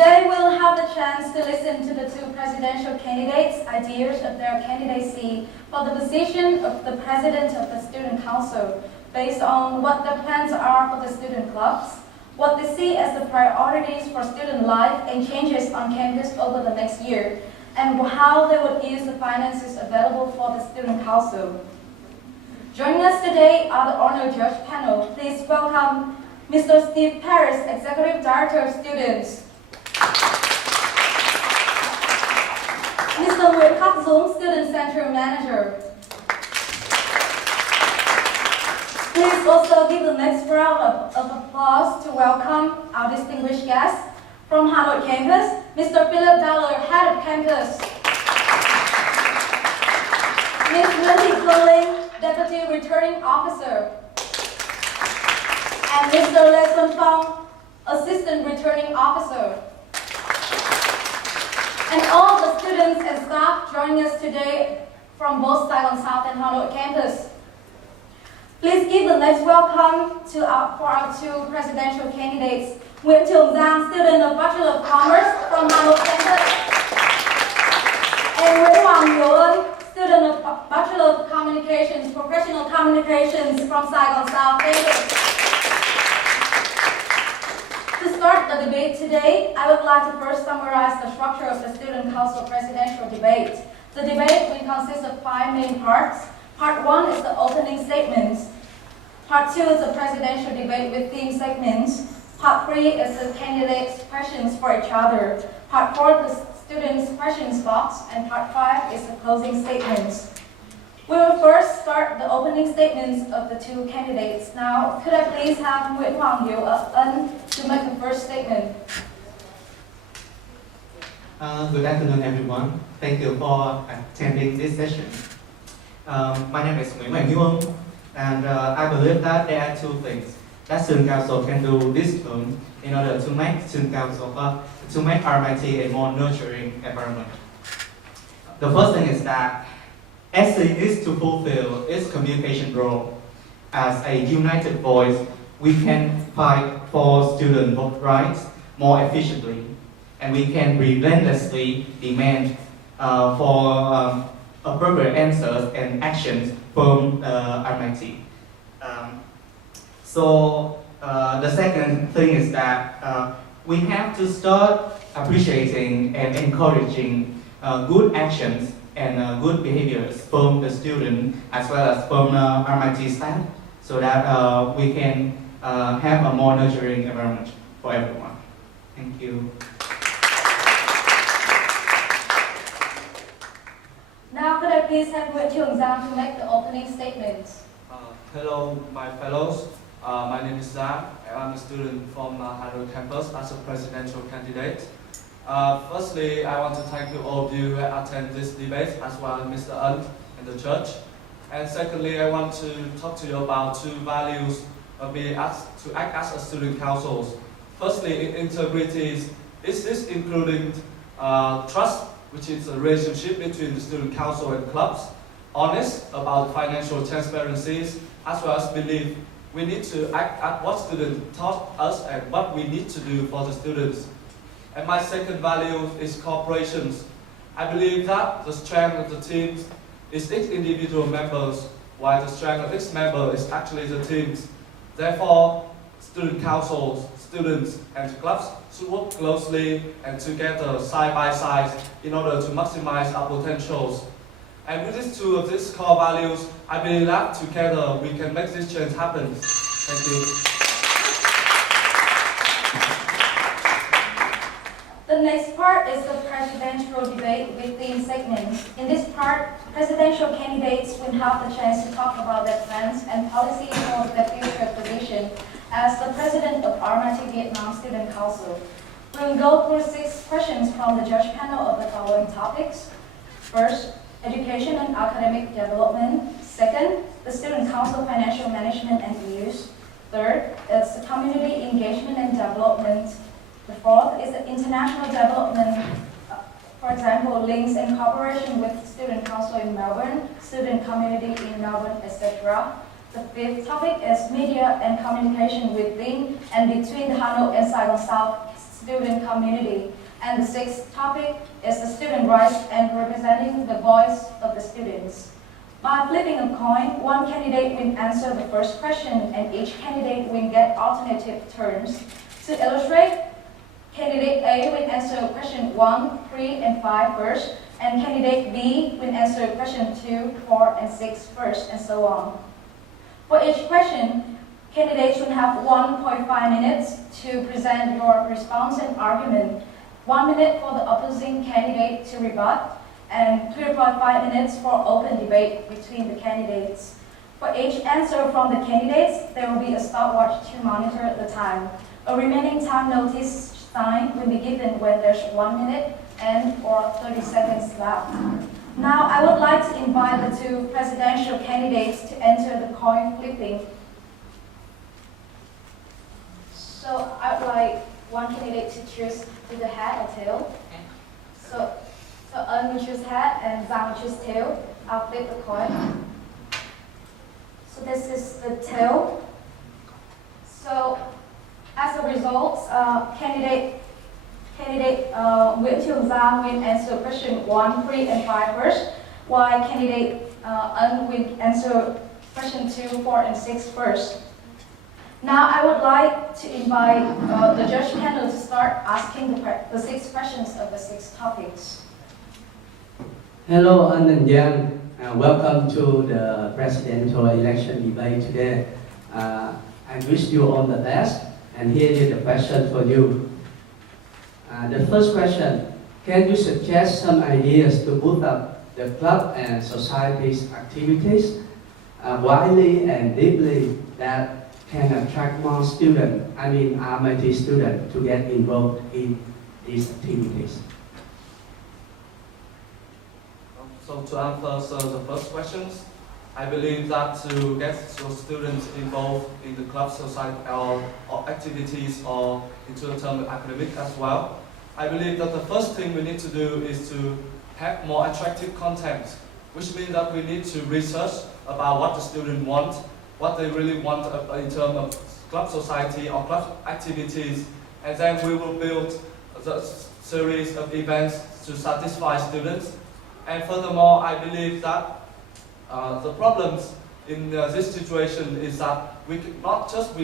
Today we'll have the chance to listen to the two presidential candidates' ideas of their candidacy for the position of the President of the Student Council based on what their plans are for the student clubs, what they see as the priorities for student life and changes on campus over the next year, and how they would use the finances available for the Student Council. Joining us today are the honor judge panel. Please welcome Mr. Steve Paris, Executive Director of Students. Mr. Nguyễn Khắc Dũng, Student Center Manager. Please also give the next round of applause to welcome our distinguished guests from Hanoi campus, Mr. Philip Dollar, Head of Campus. Ms. Wendy Cooling, Deputy Returning Officer. And Mr. Lê Xuân Phong, Assistant Returning Officer. And all the students and staff joining us today from both Saigon South and Hanoi campus. Please give the next welcome for our two presidential candidates, Nguyễn Trường Giang, student of Bachelor of Commerce from Hanoi campus, and Nguyễn Hoàng Hiếu Ân, student of Bachelor of Communications, Professional Communications from Saigon South campus. To start the debate today, I would like to first summarize the structure of the Student Council presidential debate. The debate will consist of 5 main parts. Part 1 is the opening statements. Part 2 is the presidential debate with theme segments. Part 3 is the candidates' questions for each other. Part 4 is the students' questions box. And Part 5 is the closing statements. We will first start the opening statements of the two candidates. Now, could I please have Nguyễn Hoàng Hiếu Ân to make the first statement? Good afternoon, everyone. Thank you for attending this session. My name is Nguyễn Hoàng Hiếu Ân, and I believe that there are two things that Student Council can do this term in order to make Student Council, to make RMIT a more nurturing environment. The first thing is that SC needs to fulfill its communication role. As a united voice, we can fight for student rights more efficiently, and we can relentlessly demand for appropriate answers and actions from RMIT. The second thing is that we have to start appreciating and encouraging good actions and good behaviors from the student as well as from RMIT staff, so that we can have a more nurturing environment for everyone. Thank you. Now, could I please have Nguyễn Trường Giang to make the opening statements? Hello, my fellows. My name is Zhang, and I'm a student from Hanoi campus as a presidential candidate. Firstly, I want to thank you all of you who attend this debate, as well as Mr. Ân and the church. And secondly, I want to talk to you about two values of being asked to act as a student councils. Firstly, in integrity, is this including trust, which is a relationship between the student council and clubs, honest about financial transparencies, as well as belief we need to act at what students taught us and what we need to do for the students. And my second value is cooperations. I believe that the strength of the teams is its individual members, while the strength of its member is actually the teams. Therefore, student councils, students, and clubs should work closely and together side by side in order to maximize our potentials. And with these two of these core values, I believe that together we can make this change happen. Thank you. The next part is the presidential debate with theme segments. In this part, presidential candidates will have the chance to talk about their plans and policies for their future position as the president of RMIT Vietnam Student Council. We will go through 6 questions from the judge panel of the following topics. First, education and academic development. Second, the Student Council financial management and use. Third, is the community engagement and development. The fourth is the international development, for example, links and cooperation with Student Council in Melbourne, student community in Melbourne, etc. The fifth topic is media and communication within and between the Hanoi and Saigon South student community. And the sixth topic is the student rights and representing the voice of the students. By flipping a coin, one candidate will answer the first question and each candidate will get alternative turns. To illustrate, candidate A will answer question 1, 3, and 5 first, and candidate B will answer question 2, 4, and 6 first, and so on. For each question, candidates will have 1.5 minutes to present your response and argument, 1 minute for the opposing candidate to rebut, and 3.5 minutes for open debate between the candidates. For each answer from the candidates, there will be a stopwatch to monitor the time. A remaining time notice sign will be given when there's 1 minute and or 30 seconds left. Now, I would like to invite the two presidential candidates to enter the coin flipping. So I would like one candidate to choose either hat or tail. So Un will choose hat and Zhang will choose tail. I'll flip the coin. So this is the tail. So as a result, candidate Nguyễn Trường Giang will answer question 1, 3, and 5 first, while candidate Un will answer question 2, 4, and 6 first. Now I would like to invite the judge panel to start asking the 6 questions of the 6 topics. Hello, Un and Yang. Welcome to the presidential election debate today. I wish you all the best, and here is the question for you. The first question, can you suggest some ideas to boost up the club and society's activities widely and deeply that can attract more students, RMIT students, to get involved in these activities? So to answer the first questions, I believe that to get your students involved in the club society or activities or into the term of academic as well, I believe that the first thing we need to do is to have more attractive content, which means that we need to research about what the students want, what they really want in terms of club society or club activities, and then we will build the series of events to satisfy students. And furthermore, I believe that the problems in this situation is that we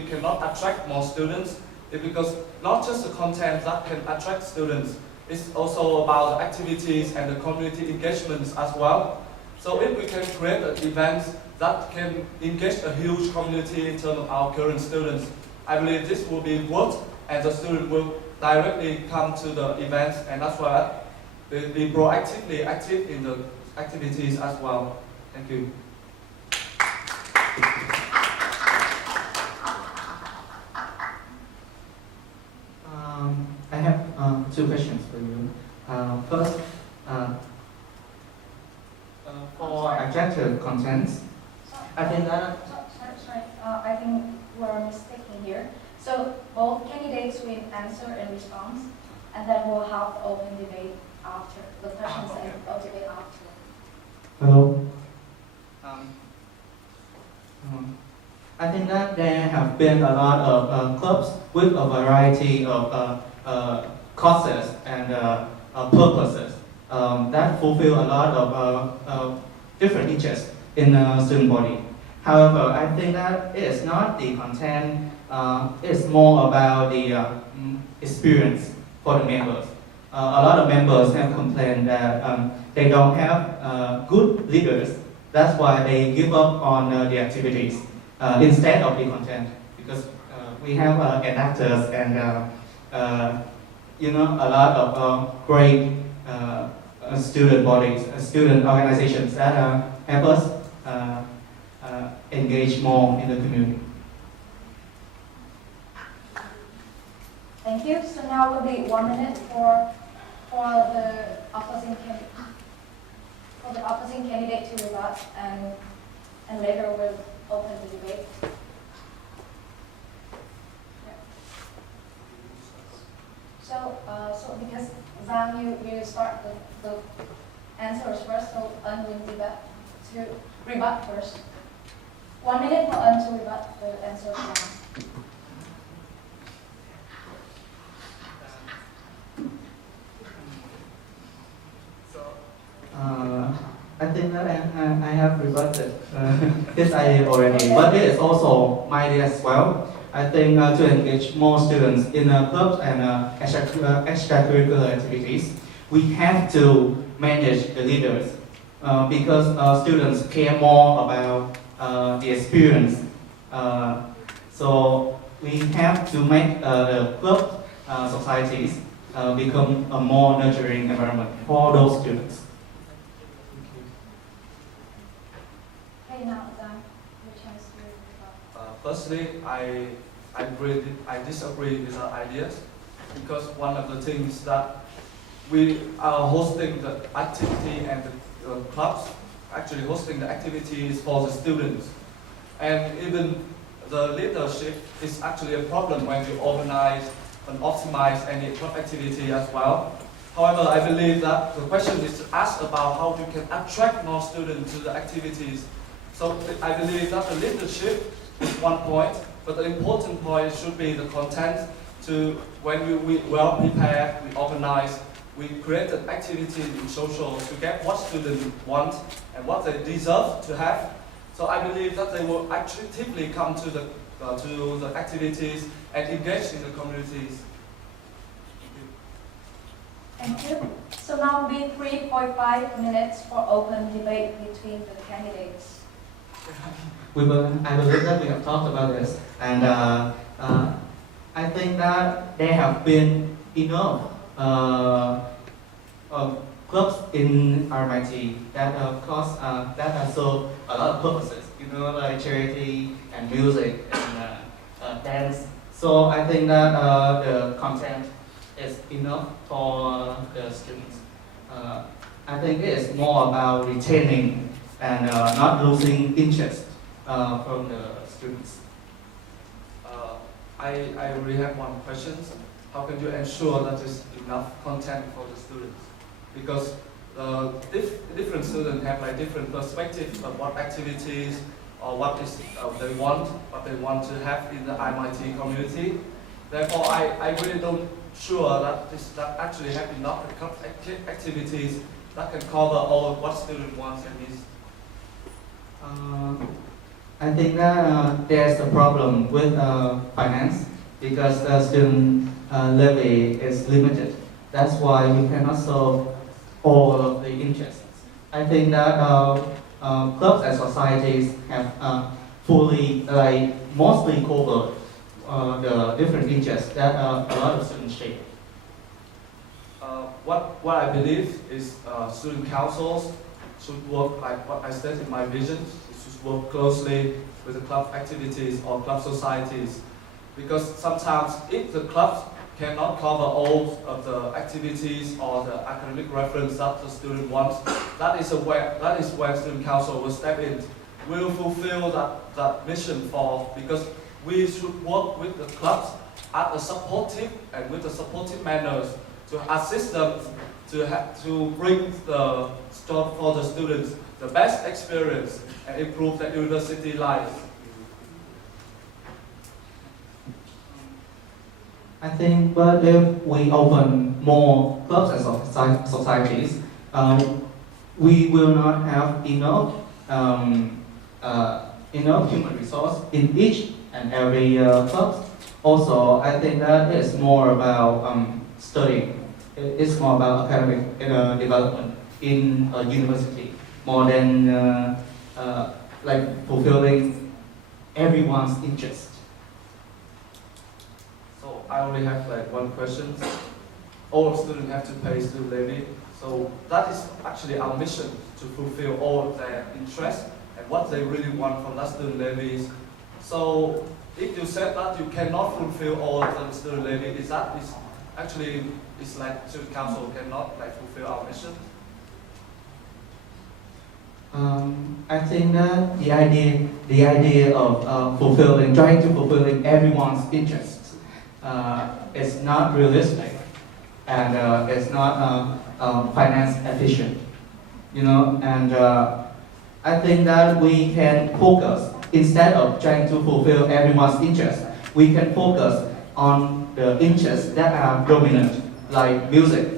cannot attract more students, because not just the content that can attract students, it's also about the activities and the community engagements as well. So if we can create events that can engage a huge community in terms of our current students, I believe this will be good and the students will directly come to the events, and that's why they'll be proactively active in the activities as well. Thank you. I have 2 questions for you. First, for attractive contents, I think that... Sorry, I think we're mistaken here. So both candidates will answer and respond, and then we'll have open debate after the questions and debate after. Hello. I think that there have been a lot of clubs with a variety of causes and purposes that fulfill a lot of different interests in the student body. However, I think that it is not the content, it's more about the experience for the members. A lot of members have complained that they don't have good leaders. That's why they give up on the activities instead of the content, because we have adapters and a lot of great student bodies, student organizations that help us engage more in the community. Thank you. So now will be 1 minute for the opposing candidate to rebut, and later we'll open the debate. So because Zhang, you start the answers first, so Un will rebut first. 1 minute for Un to rebut the answer of Zhang. rebutted this idea already, but it is also my idea as well. I think to engage more students in clubs and extracurricular activities, we have to manage the leaders because students care more about the experience. So we have to make the club societies become a more nurturing environment for those students. Okay, now, your chance to Firstly, I disagree with our ideas because one of the things that we are hosting the activity and the clubs actually hosting the activities for the students, and even the leadership is actually a problem when you organize and optimize any club activity as well. However, I believe that the question is asked about how you can attract more students to the activities. So I believe that the leadership is one point, but the important point should be the content. To when we well prepared, we organize, we created activities in social to get what students want and what they deserve to have. So I believe that they will actively come to the activities and engage in the communities. Thank you. So now be 3.5 minutes for open debate between the candidates. I believe that we have talked about this, and I think that there have been enough clubs in RMIT that serve a lot of purposes, like charity and music and dance. So I think that the content is enough for the students. I think it is more about retaining and not losing interest from the students. I really have one question. How can you ensure that there's enough content for the students? Because different students have like different perspectives of what activities or what is they want to have in the RMIT community. Therefore, I really don't sure that actually have enough activities that can cover all of what student wants and needs. I think that there's a problem with finance because the student levy is limited. That's why we cannot serve all of the interests. I think that clubs and societies have mostly covered the different interests that a lot of students share. What I believe is student councils should work like what I said in my vision. Should work closely with the club activities or club societies, because sometimes if the clubs cannot cover all of the activities or the academic reference that the student wants, that is where student council will step in. Will fulfill that mission because we should work with the clubs at a supportive and with the supportive manners to assist them to bring for the students the best experience and improve their university life. I think, but if we open more clubs and societies, we will not have enough human resource in each and every club. Also, I think that it's more about studying. It's more about academic development in a university, more than fulfilling everyone's interest. So I only have like one question. All students have to pay student levy. So that is actually our mission, to fulfill all of their interests and what they really want from that student levies. So if you said that you cannot fulfill all of the student levy, it's like student council cannot fulfill our mission. I think that the idea of trying to fulfilling everyone's interests is not realistic, and it's not finance efficient. And I think that we can focus, instead of trying to fulfill everyone's interest, we can focus on the interests that are dominant, like music,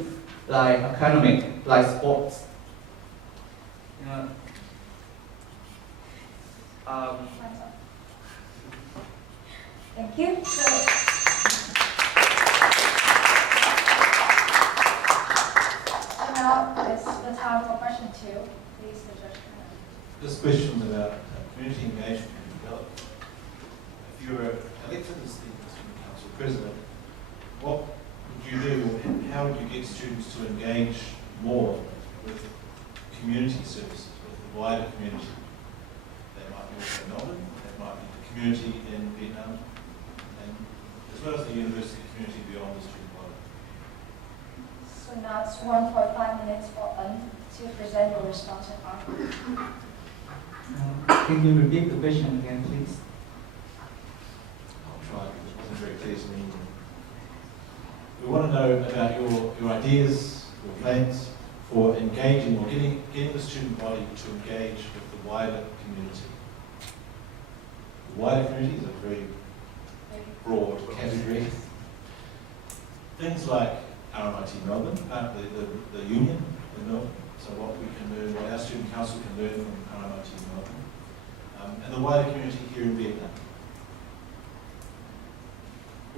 like academic, like sports. Thank you. So now is the time for question 2. Please, the judge. This question about community engagement and development. If you were elected as the student council president, what would you do and how would you get students to engage more with community services, with the wider community? That might be also Melbourne, that might be the community in Vietnam, and as well as the university community beyond the student body. So now it's 1.5 minutes for to present your response and argument. Can you repeat the question again, please? I'll try because it wasn't very clear to me. We want to know about your ideas, your plans for engaging or getting the student body to engage with the wider community. The wider community is a very broad category. Things like RMIT Melbourne, the union in Melbourne, so what we can learn, what our student council can learn from RMIT Melbourne, and the wider community here in Vietnam.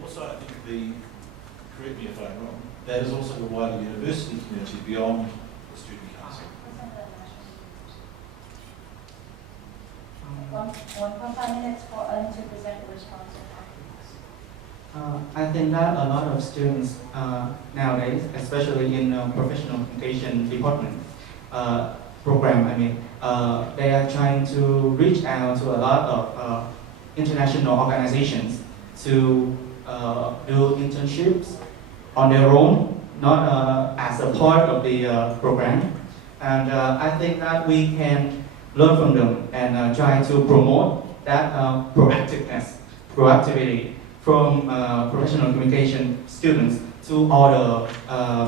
Also, I think correct me if I'm wrong, that is also the wider university community beyond the student council. 1.5 minutes for to present your response and arguments. I think that a lot of students nowadays, especially in professional communication department program, they are trying to reach out to a lot of international organizations to do internships on their own, not as a part of the program. And I think that we can learn from them and try to promote that proactivity from professional communication students to other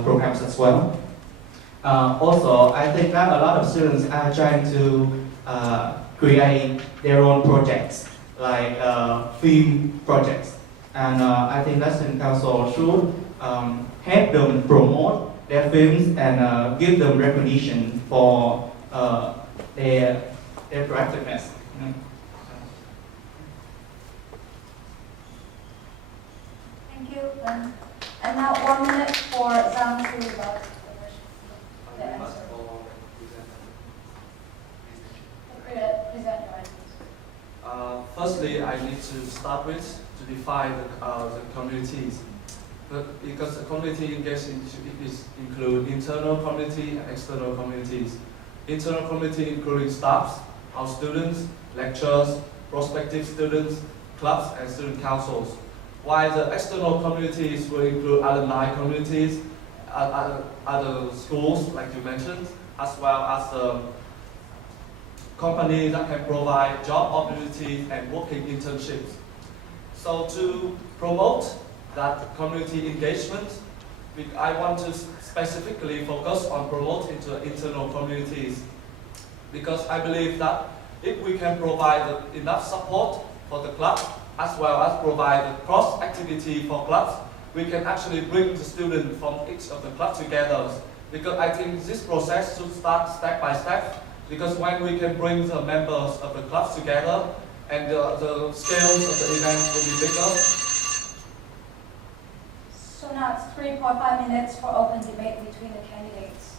programs as well. Also, I think that a lot of students are trying to create their own projects, like film projects. And I think that student council should help them promote their films and give them recognition for their proactiveness. Thank you. And now 1 minute for Zhang to rebut the answer. Present your ideas. Firstly, I need to start with to define the communities. Because the community engagement include internal community and external communities. Internal community including staffs, our students, lecturers, prospective students, clubs, and student councils. While the external communities will include alumni communities, other schools, like you mentioned, as well as companies that can provide job opportunities and working internships. So to promote that community engagement, I want to specifically focus on promoting to internal communities, because I believe that if we can provide enough support for the club, as well as provide cross activity for clubs, we can actually bring the students from each of the clubs together. Because I think this process should start step by step, because when we can bring the members of the clubs together, and the scales of the event will be bigger. So now it's 3.5 minutes for open debate between the candidates.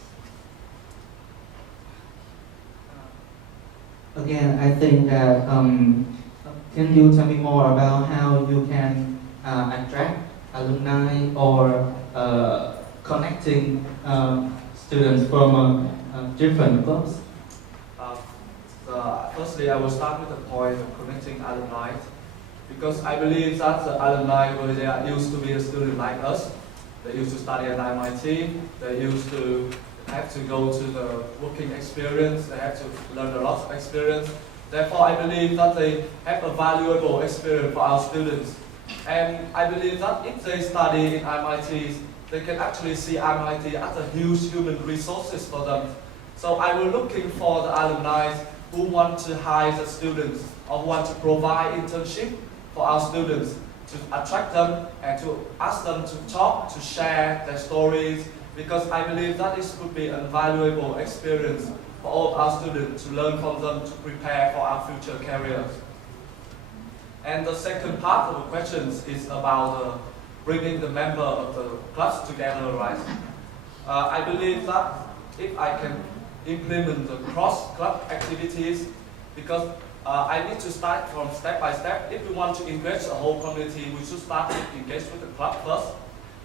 Again, I think that can you tell me more about how you can attract alumni or connecting students from different clubs? Firstly, I will start with the point of connecting alumni, because I believe that the alumni, they are used to be a student like us. They used to study at RMIT. They used to have to go to the working experience. They have to learn a lot of experience. Therefore, I believe that they have a valuable experience for our students. And I believe that if they study in RMIT, they can actually see RMIT as a huge human resources for them. So I will looking for the alumni who want to hire the students or who want to provide internship for our students, to attract them and to ask them to talk, to share their stories, because I believe that this would be a valuable experience for all of our students to learn from them to prepare for our future careers. And the second part of the questions is about bringing the member of the clubs together, right? I believe that if I can implement the cross-club activities, because I need to start from step by step. If we want to engage the whole community, we should start to engage with the club first,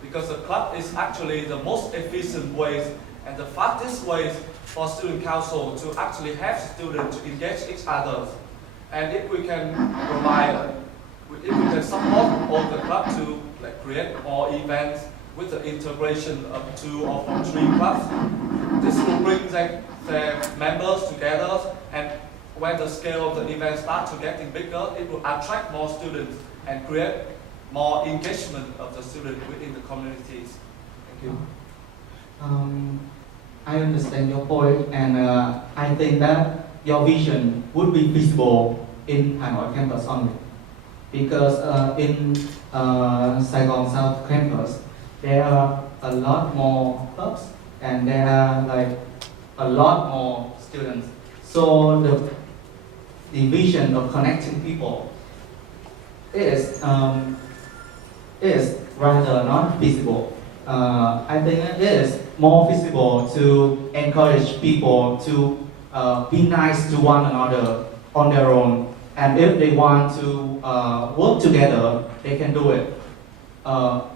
because the club is actually the most efficient ways and the fastest ways for student council to actually have students to engage each other. And if we can provide, if we can support all the club to create more events with the integration of 2 or 3 clubs, this will bring their members together, and when the scale of the event starts to getting bigger, it will attract more students and create more engagement of the students within the communities. Thank you. I understand your point, and I think that your vision would be feasible in Hanoi campus only, because in Saigon South campus there are a lot more clubs and there are a lot more students. So the vision of connecting people is rather not feasible. I think it is more feasible to encourage people to be nice to one another on their own, and if they want to work together, they can do it.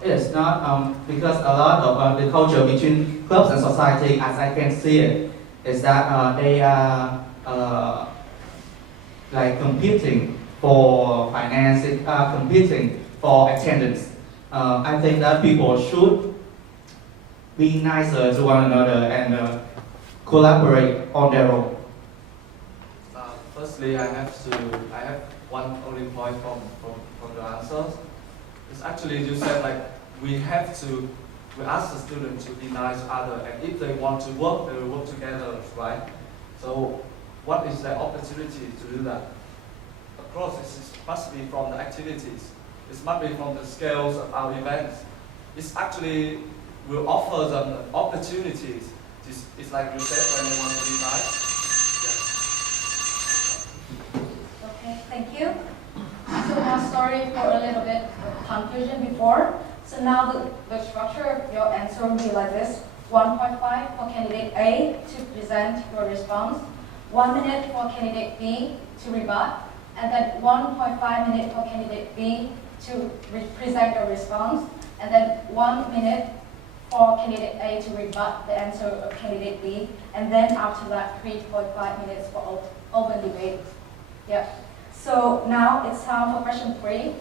It's not because a lot of the culture between clubs and society, as I can see it, is that they are competing for financing, competing for attendance. I think that people should be nicer to one another and collaborate on their own. Firstly, I have one only point from the answers. It's actually, you said we ask the students to be nice to others, and if they want to work, they will work together, right? So what is the opportunity to do that? Of course, it must be from the activities. It must be from the scales of our events. It's actually will offer them opportunities. It's like you said, when they want to be nice. Yeah. Okay, thank you. So now sorry for a little bit of confusion before. So now the structure of your answer will be like this. 1.5 for candidate A to present your response, 1 minute for candidate B to rebut, and then 1.5 minutes for candidate B to present your response, and then 1 minute for candidate A to rebut the answer of candidate B, and then after that 3.5 minutes for open debate. Yeah. So now it's time for question 3.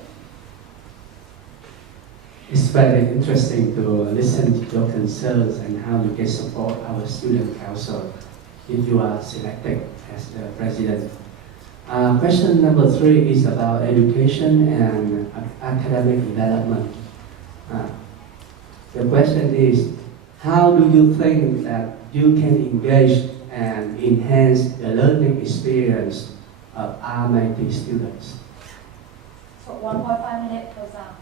It's very interesting to listen to your concerns and how you can support our student council if you are selected as the president. Question number 3 is about education and academic development. The question is, how do you think that you can engage and enhance the learning experience of RMIT students? So 1.5 minutes per exam.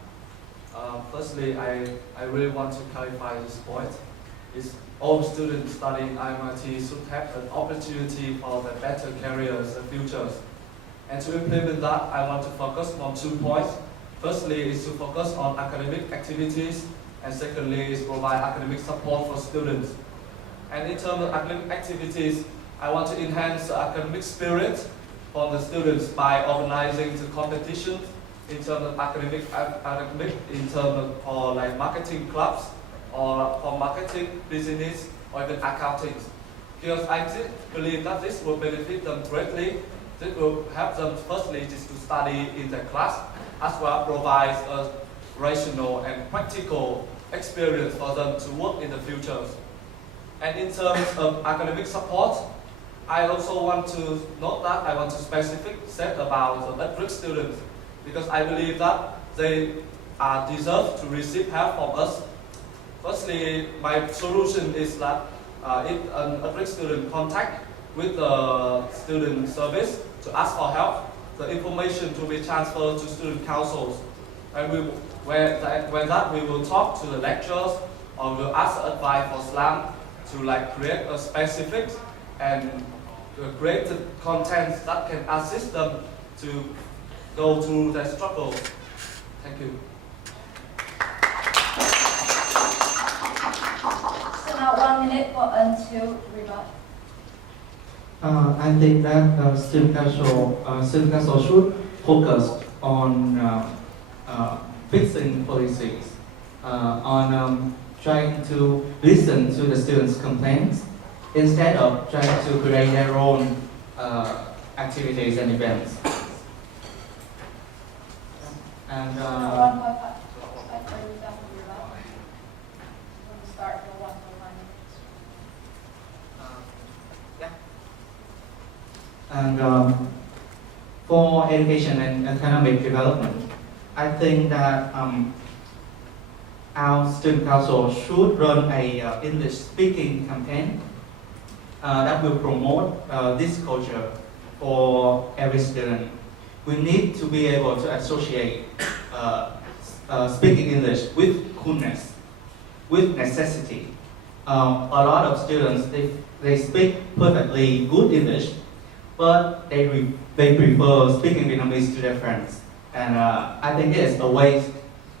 Firstly, I really want to clarify this point. Is all students studying RMIT should have an opportunity for the better careers and futures. And to implement that, I want to focus on 2 points. Firstly is to focus on academic activities, and secondly is provide academic support for students. And in terms of academic activities, I want to enhance the academic spirit for the students by organizing the competitions in terms of academic in terms of for marketing clubs or for marketing, business, or even accounting. Because I believe that this will benefit them greatly. This will help them firstly just to study in the class, as well provides a rational and practical experience for them to work in the future. And in terms of academic support, I also want to note that I want to specifically say about the at-risk students, because I believe that they deserve to receive help from us. Firstly, my solution is that if an at-risk student contact with the student service to ask for help, the information to be transferred to student councils. And when that we will talk to the lecturers or we'll ask advice for SLAM to create a specific and create the content that can assist them to go through their struggle. Thank you. So now 1 minute for to rebut. I think that student council should focus on fixing policies, on trying to listen to the students' complaints instead of trying to create their own activities and events. And Now 1.5 for rebut. We'll start the 1.5 minutes. And for education and economic development, I think that our student council should run a English speaking campaign that will promote this culture for every student. We need to be able to associate speaking English with coolness, with necessity. A lot of students, they speak perfectly good English, but they prefer speaking Vietnamese to their friends. And I think it is a waste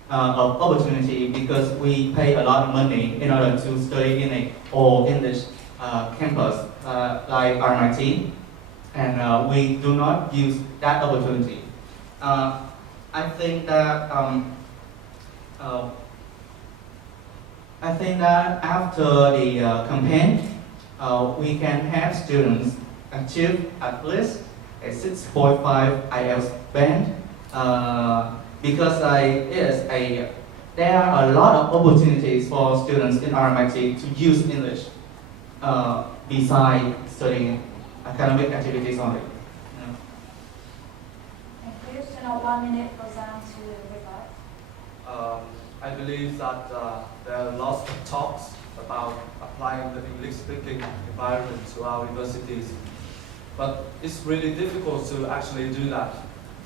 of opportunity because we pay a lot of money in order to study in a all English campus like RMIT, and we do not use that opportunity. I think that after the campaign, we can have students achieve at least a 6.5 IELTS band because there are a lot of opportunities for students in RMIT to use English besides studying academic activities only. Thank you. So now 1 minute for Zhang to rebut. I believe that there are lots of talks about applying the English-speaking environment to our universities. But it's really difficult to actually do that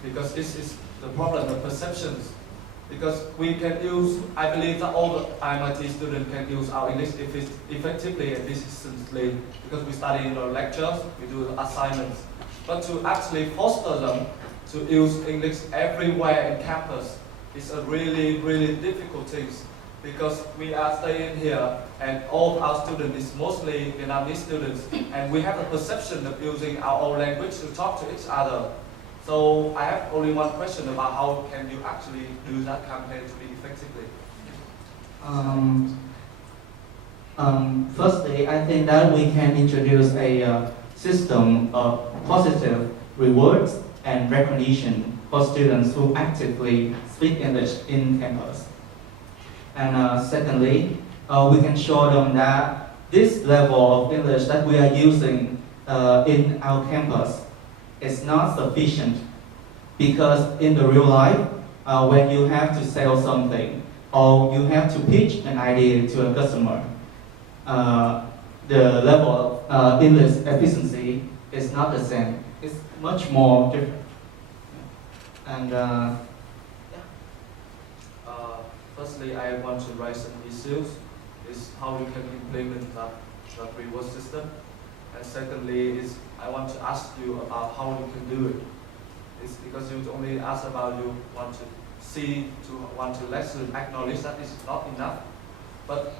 because this is the problem of perceptions. Because we can use, I believe that all the RMIT students can use our English effectively and efficiently because we study in the lectures, we do the assignments. But to actually foster them to use English everywhere in campus is a really, really difficult thing because we are staying here and all of our students is mostly Vietnamese students and we have a perception of using our own language to talk to each other. So I have only one question about how can you actually do that campaign to be effectively? Firstly, I think that we can introduce a system of positive rewards and recognition for students who actively speak English in campus. And secondly, we can show them that this level of English that we are using in our campus is not sufficient because in the real life, when you have to sell something or you have to pitch an idea to a customer, the level of English efficiency is not the same. It's much more different. And firstly, I want to raise some issues. Is how you can implement the reward system. And secondly, is I want to ask you about how you can do it. It's because you only ask about you want to lesson, acknowledge that this is not enough. But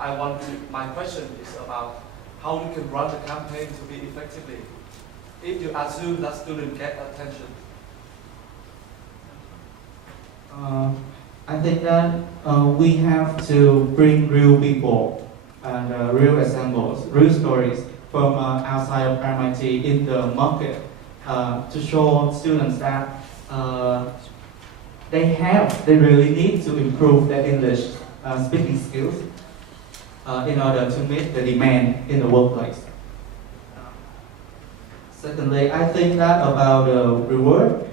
my question is about how you can run the campaign to be effectively. If you assume that students get attention. I think that we have to bring real people and real examples, real stories from outside of RMIT in the market to show students that they really need to improve their English speaking skills in order to meet the demand in the workplace. Secondly, I think that about the reward,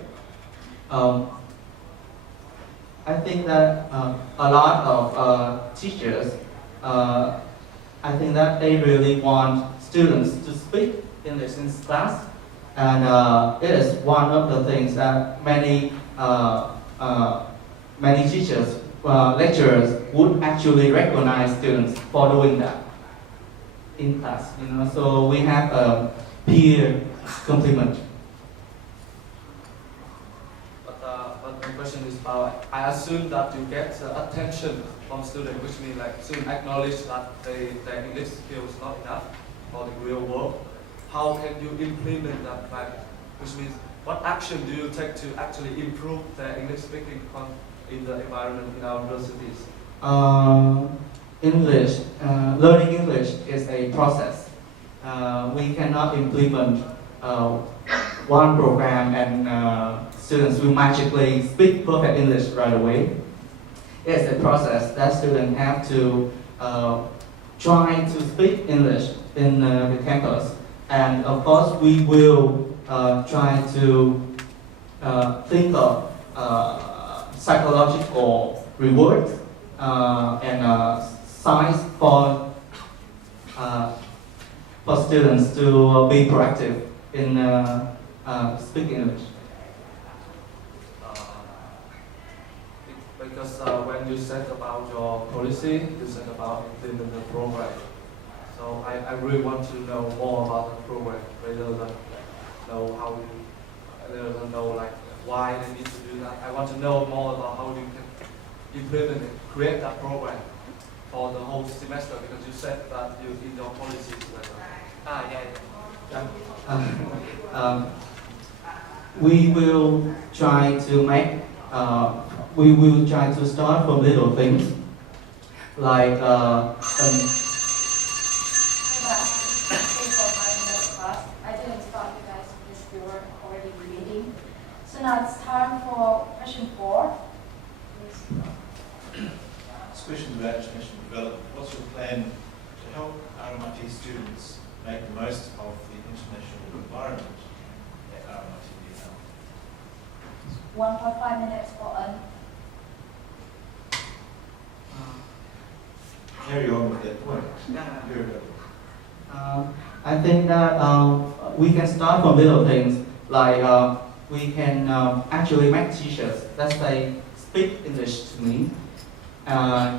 I think that a lot of teachers, I think that they really want students to speak English in class, and it is one of the things that many teachers, lecturers would actually recognize students for doing that in class. So we have peer compliment. But my question is about, I assume that you get attention from students, which means like students acknowledge that their English skills not enough for the real world. How can you implement that? Like, which means what action do you take to actually improve their English speaking in the environment in our universities? Learning English is a process. We cannot implement one program and students will magically speak perfect English right away. It's a process that students have to try to speak English in the campus. And of course, we will try to think of psychological rewards and signs for students to be proactive in speaking English. Because when you said about your policy, you said about implementing the program. So I really want to know more about the program, rather than know how you, rather than know like why they need to do that. I want to know more about how you can implement it, create that program for the whole semester, because you said that you in your policies like We will try to we will try to start from little things like I didn't stop you guys because we were already reading. So now it's time for question 4. This question about international development. What's your plan to help RMIT students make the most of the international environment at RMIT Vietnam? 1.5 minutes for Ân. Carry on with that point. Very good. I think that we can start from little things like we can actually make t-shirts that say "Speak English to me,"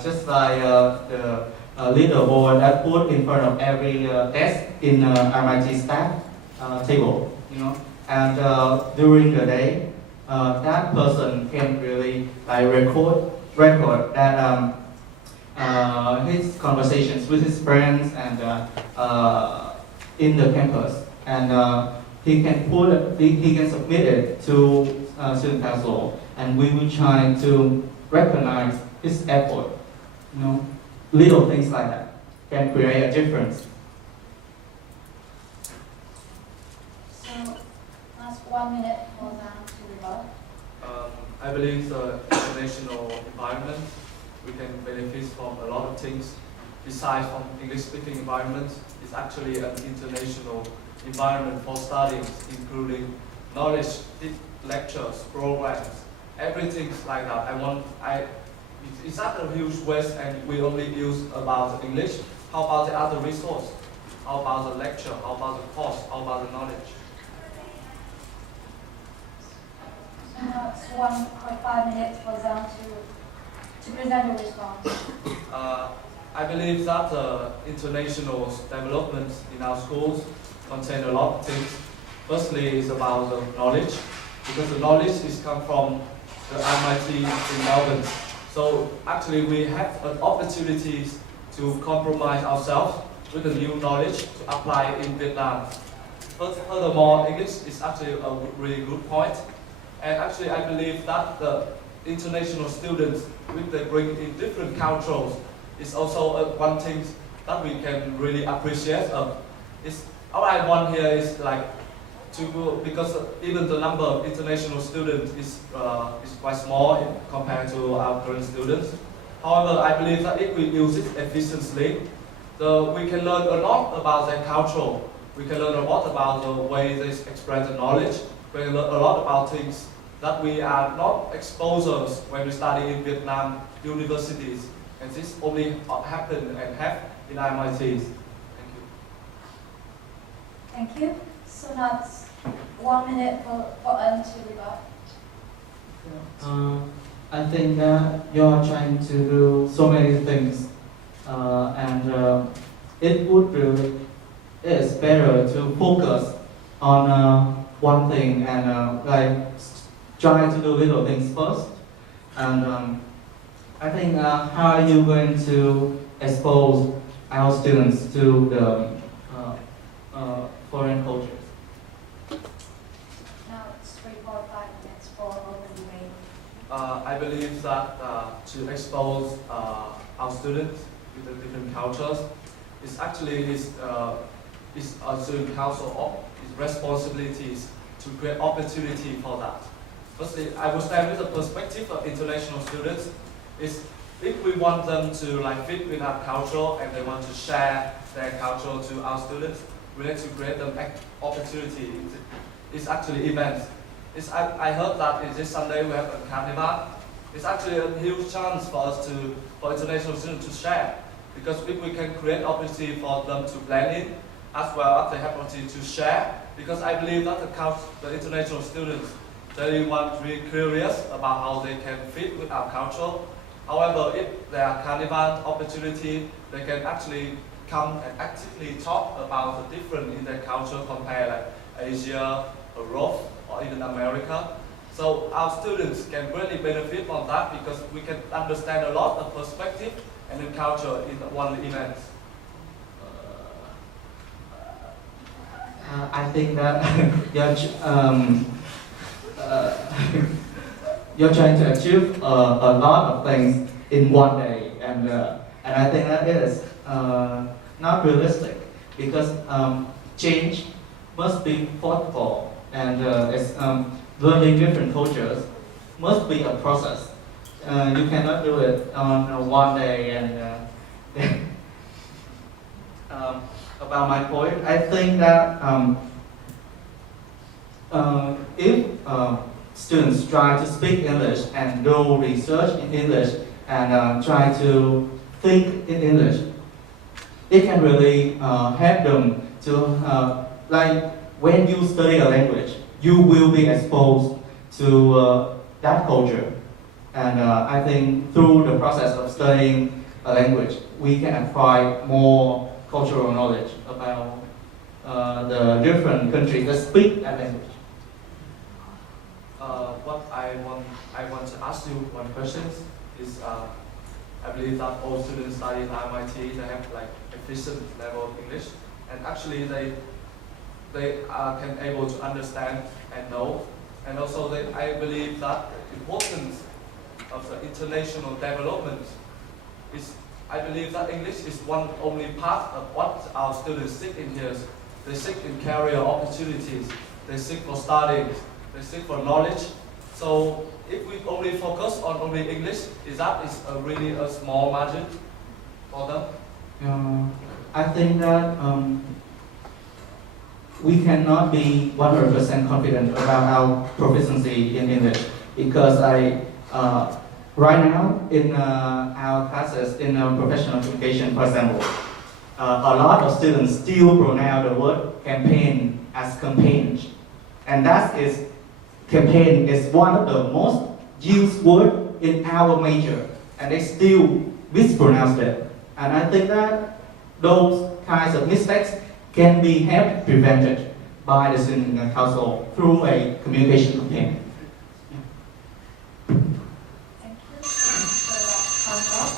just like the little board that put in front of every desk in RMIT staff table, you know. And during the day, that person can really like record that his conversations with his friends and in the campus, and he can submit it to student council, and we will try to recognize his effort. You know, little things like that can create a difference. So last 1 minute for them to rebut. I believe the international environment, we can benefit from a lot of things. Besides from English-speaking environment, it's actually an international environment for studies, including knowledge, lectures, programs, everything like that. It's not a huge waste, and we only use about English. How about the other resource? How about the lecture? How about the course? How about the knowledge? So now it's 1.5 minutes for them to present the response. I believe that international development in our schools contain a lot of things. Firstly, it's about the knowledge, because the knowledge is come from the RMIT in Melbourne. So actually, we have an opportunity to compromise ourselves with the new knowledge to apply in Vietnam. Furthermore, English is actually a really good point. And actually, I believe that the international students, which they bring in different cultures, is also one thing that we can really appreciate. All I want here is like because even the number of international students is quite small compared to our current students. However, I believe that if we use it efficiently, we can learn a lot about their culture. We can learn a lot about the way they express the knowledge. We can learn a lot about things that we are not exposed when we study in Vietnam universities. And this only happen and have in RMITs. Thank you. Thank you. So now it's 1 minute for Ân to rebut. I think that you're trying to do so many things, and it would really it is better to focus on one thing and try to do little things first. And I think how are you going to expose our students to the foreign cultures? Now it's 3.5 minutes for open debate. I believe that to expose our students with the different cultures is actually is our student council responsibilities to create opportunity for that. Firstly, I would stand with the perspective of international students. Is if we want them to fit with our culture and they want to share their culture to our students, we need to create them opportunity. It's actually events. I heard that this Sunday we have a carnival. It's actually a huge chance for us for international students to share, because if we can create opportunity for them to blend in, as well as they have opportunity to share, because I believe that the international students, they want really curious about how they can fit with our culture. However, if there are carnival opportunity, they can actually come and actively talk about the difference in their culture compared Asia, Europe, or even America. So our students can really benefit from that, because we can understand a lot of perspective and the culture in one event. I think that you're trying to achieve a lot of things in one day, and I think that it is not realistic, because change must be thoughtful, and learning different cultures must be a process. You cannot do it on one day. And about my point, I think that if students try to speak English and do research in English and try to think in English, it can really help them to, when you study a language, you will be exposed to that culture. And I think through the process of studying a language, we can acquire more cultural knowledge about the different countries that speak that language. What I want to ask you one question is, I believe that all students study at RMIT, they have efficient level of English, and actually they can able to understand and know, and also I believe that the importance of the international development is, I believe that English is one only part of what our students seek in here. They seek in career opportunities, they seek for studies, they seek for knowledge. So if we only focus on only English, is really a small margin for them? I think that we cannot be 100% confident about our proficiency in English, because right now in our classes in professional education, for example, a lot of students still pronounce the word campaign as campaign, and campaign is one of the most used words in our major, and they still mispronounce it. And I think that those kinds of mistakes can be helped prevented by the student council through a communication campaign. Thank you. So that's thumbs up.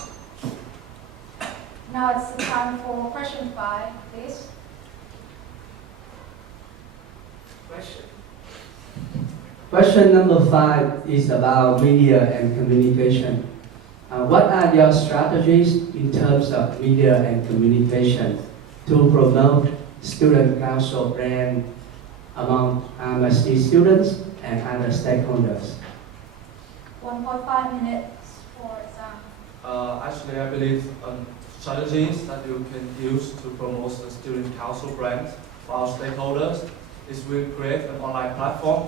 Now it's the time for question 5, please. Question number 5 is about media and communication. What are your strategies in terms of media and communication to promote student council brand among RMIT students and other stakeholders? 1.5 minutes for exam. Actually, I believe strategies that you can use to promote the student council brand for our stakeholders is we create an online platform.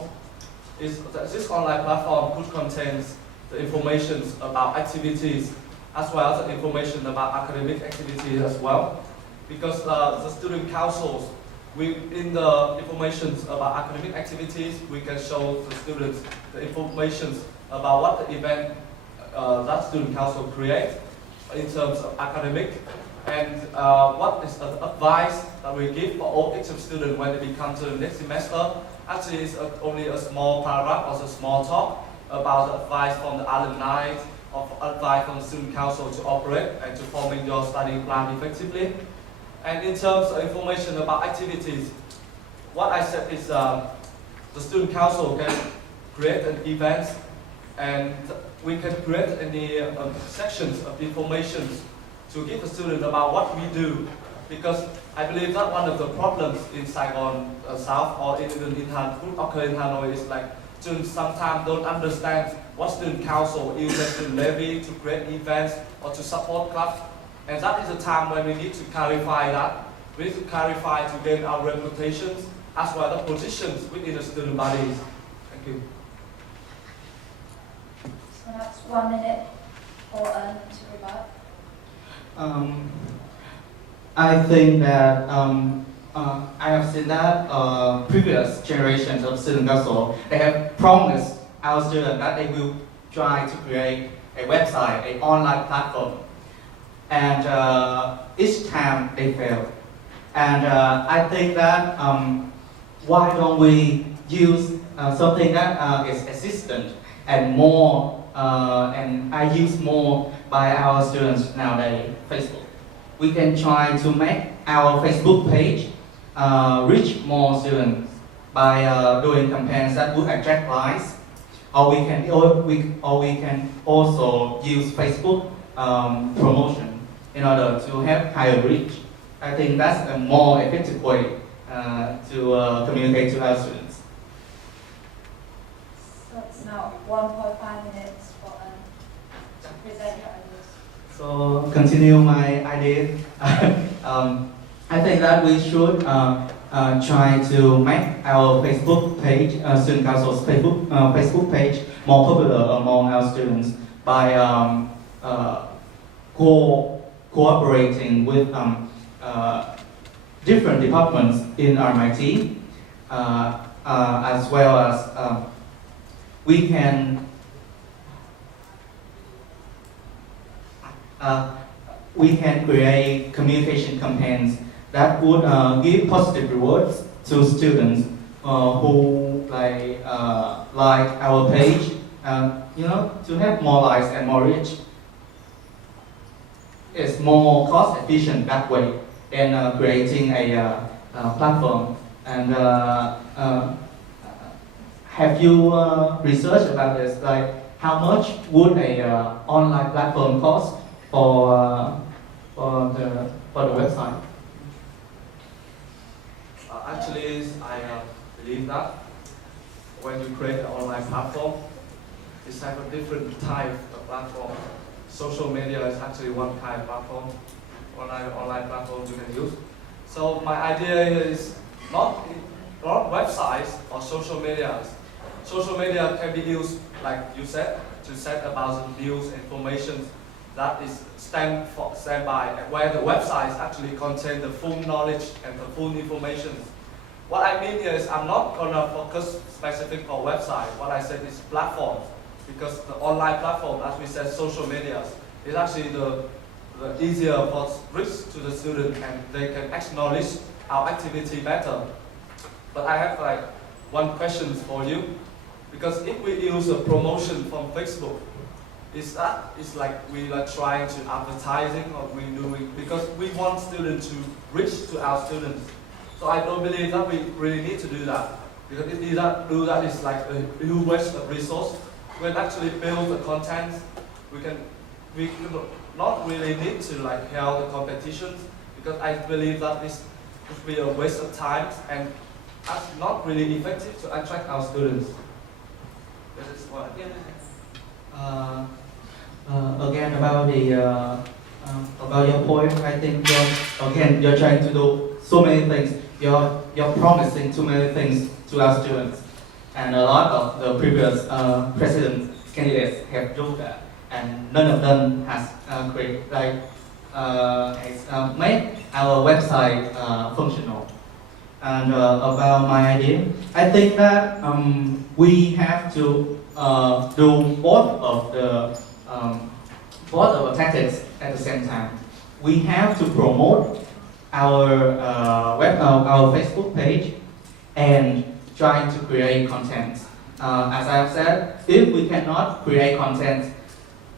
This online platform could contain the information about activities as well as the information about academic activities as well. Because the student councils, in the information about academic activities, we can show the students the information about what the event that student council create. in terms of academic. And what is the advice that we give for all active students when they become to the next semester? Actually, it's only a small paragraph or a small talk about the advice from the alumni, of advice from the student council to operate and to forming your study plan effectively. And in terms of information about activities, what I said is the student council can create an event, and we can create any sections of information to give the student about what we do, because I believe that one of the problems in Saigon South or even in Hanoi is like students sometimes don't understand what student council uses student levy to create events or to support clubs, and that is the time when we need to clarify that. We need to clarify to gain our reputations as well as the positions within the student bodies. Thank you. So that's 1 minute for to rebut. I think that I have seen that previous generations of student council, they have promised our students that they will try to create a website, an online platform, and each time they fail. And I think that why don't we use something that is existent and more, and I use more by our students nowadays, Facebook. We can try to make our Facebook page reach more students by doing campaigns that would attract likes, or we can also use Facebook promotion in order to have higher reach. I think that's a more effective way to communicate to our students. So it's now 1.5 minutes for to present your ideas. So continue my idea. I think that we should try to make our Facebook page, student council's Facebook page, more popular among our students by cooperating with different departments in RMIT, as well as we can create communication campaigns that would give positive rewards to students who like our page, to have more likes and more reach. It's more cost efficient that way than creating a platform. And have you researched about this? Like, how much would a online platform cost for the website? Actually, I believe that when you create an online platform, it's like a different type of platform. Social media is actually one kind of platform, online platform you can use. So my idea is not websites or social media. Social media can be used, like you said, to set about the news information that is stand by, where the websites actually contain the full knowledge and the full information. What I mean here is I'm not gonna focus specific for website. What I said is platforms, because the online platform, as we said, social media, is actually the easier for reach to the student, and they can acknowledge our activity better. But I have like one question for you, because if we use a promotion from Facebook, it's like we are trying to advertising or we doing, because we want students to reach to our students. So I don't believe that we really need to do that, because if we do that, it's like a huge waste of resource. When actually build the content, we not really need to like held the competitions, because I believe that this would be a waste of time and that's not really effective to attract our students. This is what. Again, about your point, I think you're trying to do so many things. You're promising too many things to our students, and a lot of the previous president candidates have done that, and none of them has made our website functional. And about my idea, I think that we have to do both of the tactics. at the same time. We have to promote our our Facebook page and trying to create content. As I have said, if we cannot create content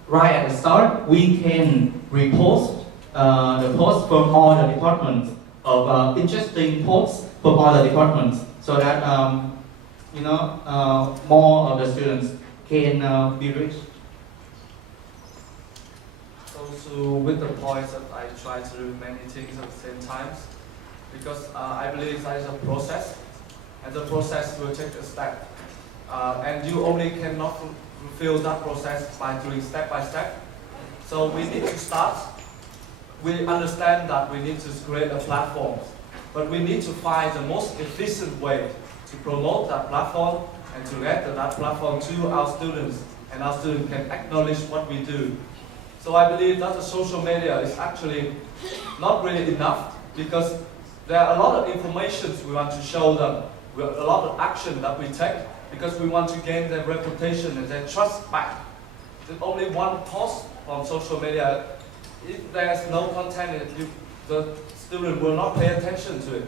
right at the start, we can repost the posts from all the departments of interesting posts from all the departments, so that more of the students can be reached. So with the points that I try to do many things at the same time, because I believe that is a process, and the process will take a step. And you only cannot fulfill that process by doing step by step. So we need to start. We understand that we need to create a platform, but we need to find the most efficient way to promote that platform and to get that platform to our students, and our students can acknowledge what we do. So I believe that the social media is actually not really enough, because there are a lot of information we want to show them, a lot of action that we take, because we want to gain their reputation and their trust back. There's only one post on social media. If there's no content, the student will not pay attention to it.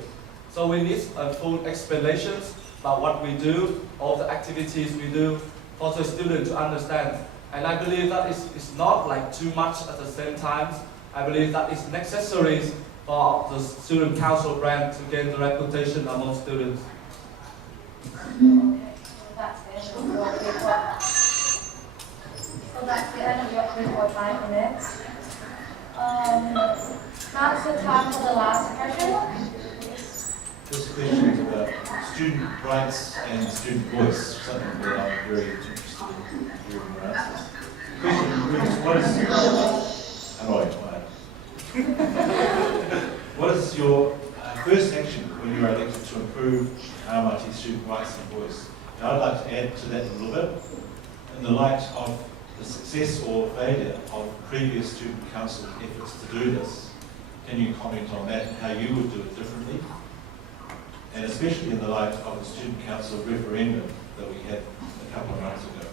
So we need a full explanations about what we do, all the activities we do, for the student to understand. And I believe that is not like too much at the same time. I believe that is necessary for the student council brand to gain the reputation among students. So that's the end of your report, 5 minutes. Now it's the time for the last question. This question is about student rights and student voice, something that I'm very interested in hearing your answers. The question is, what is Hanoi? What is your first action when you are elected to improve RMIT student rights and voice? And I'd like to add to that a little bit. In the light of the success or failure of previous student council efforts to do this, can you comment on that and how you would do it differently? And especially in the light of the student council referendum that we had a couple of months ago.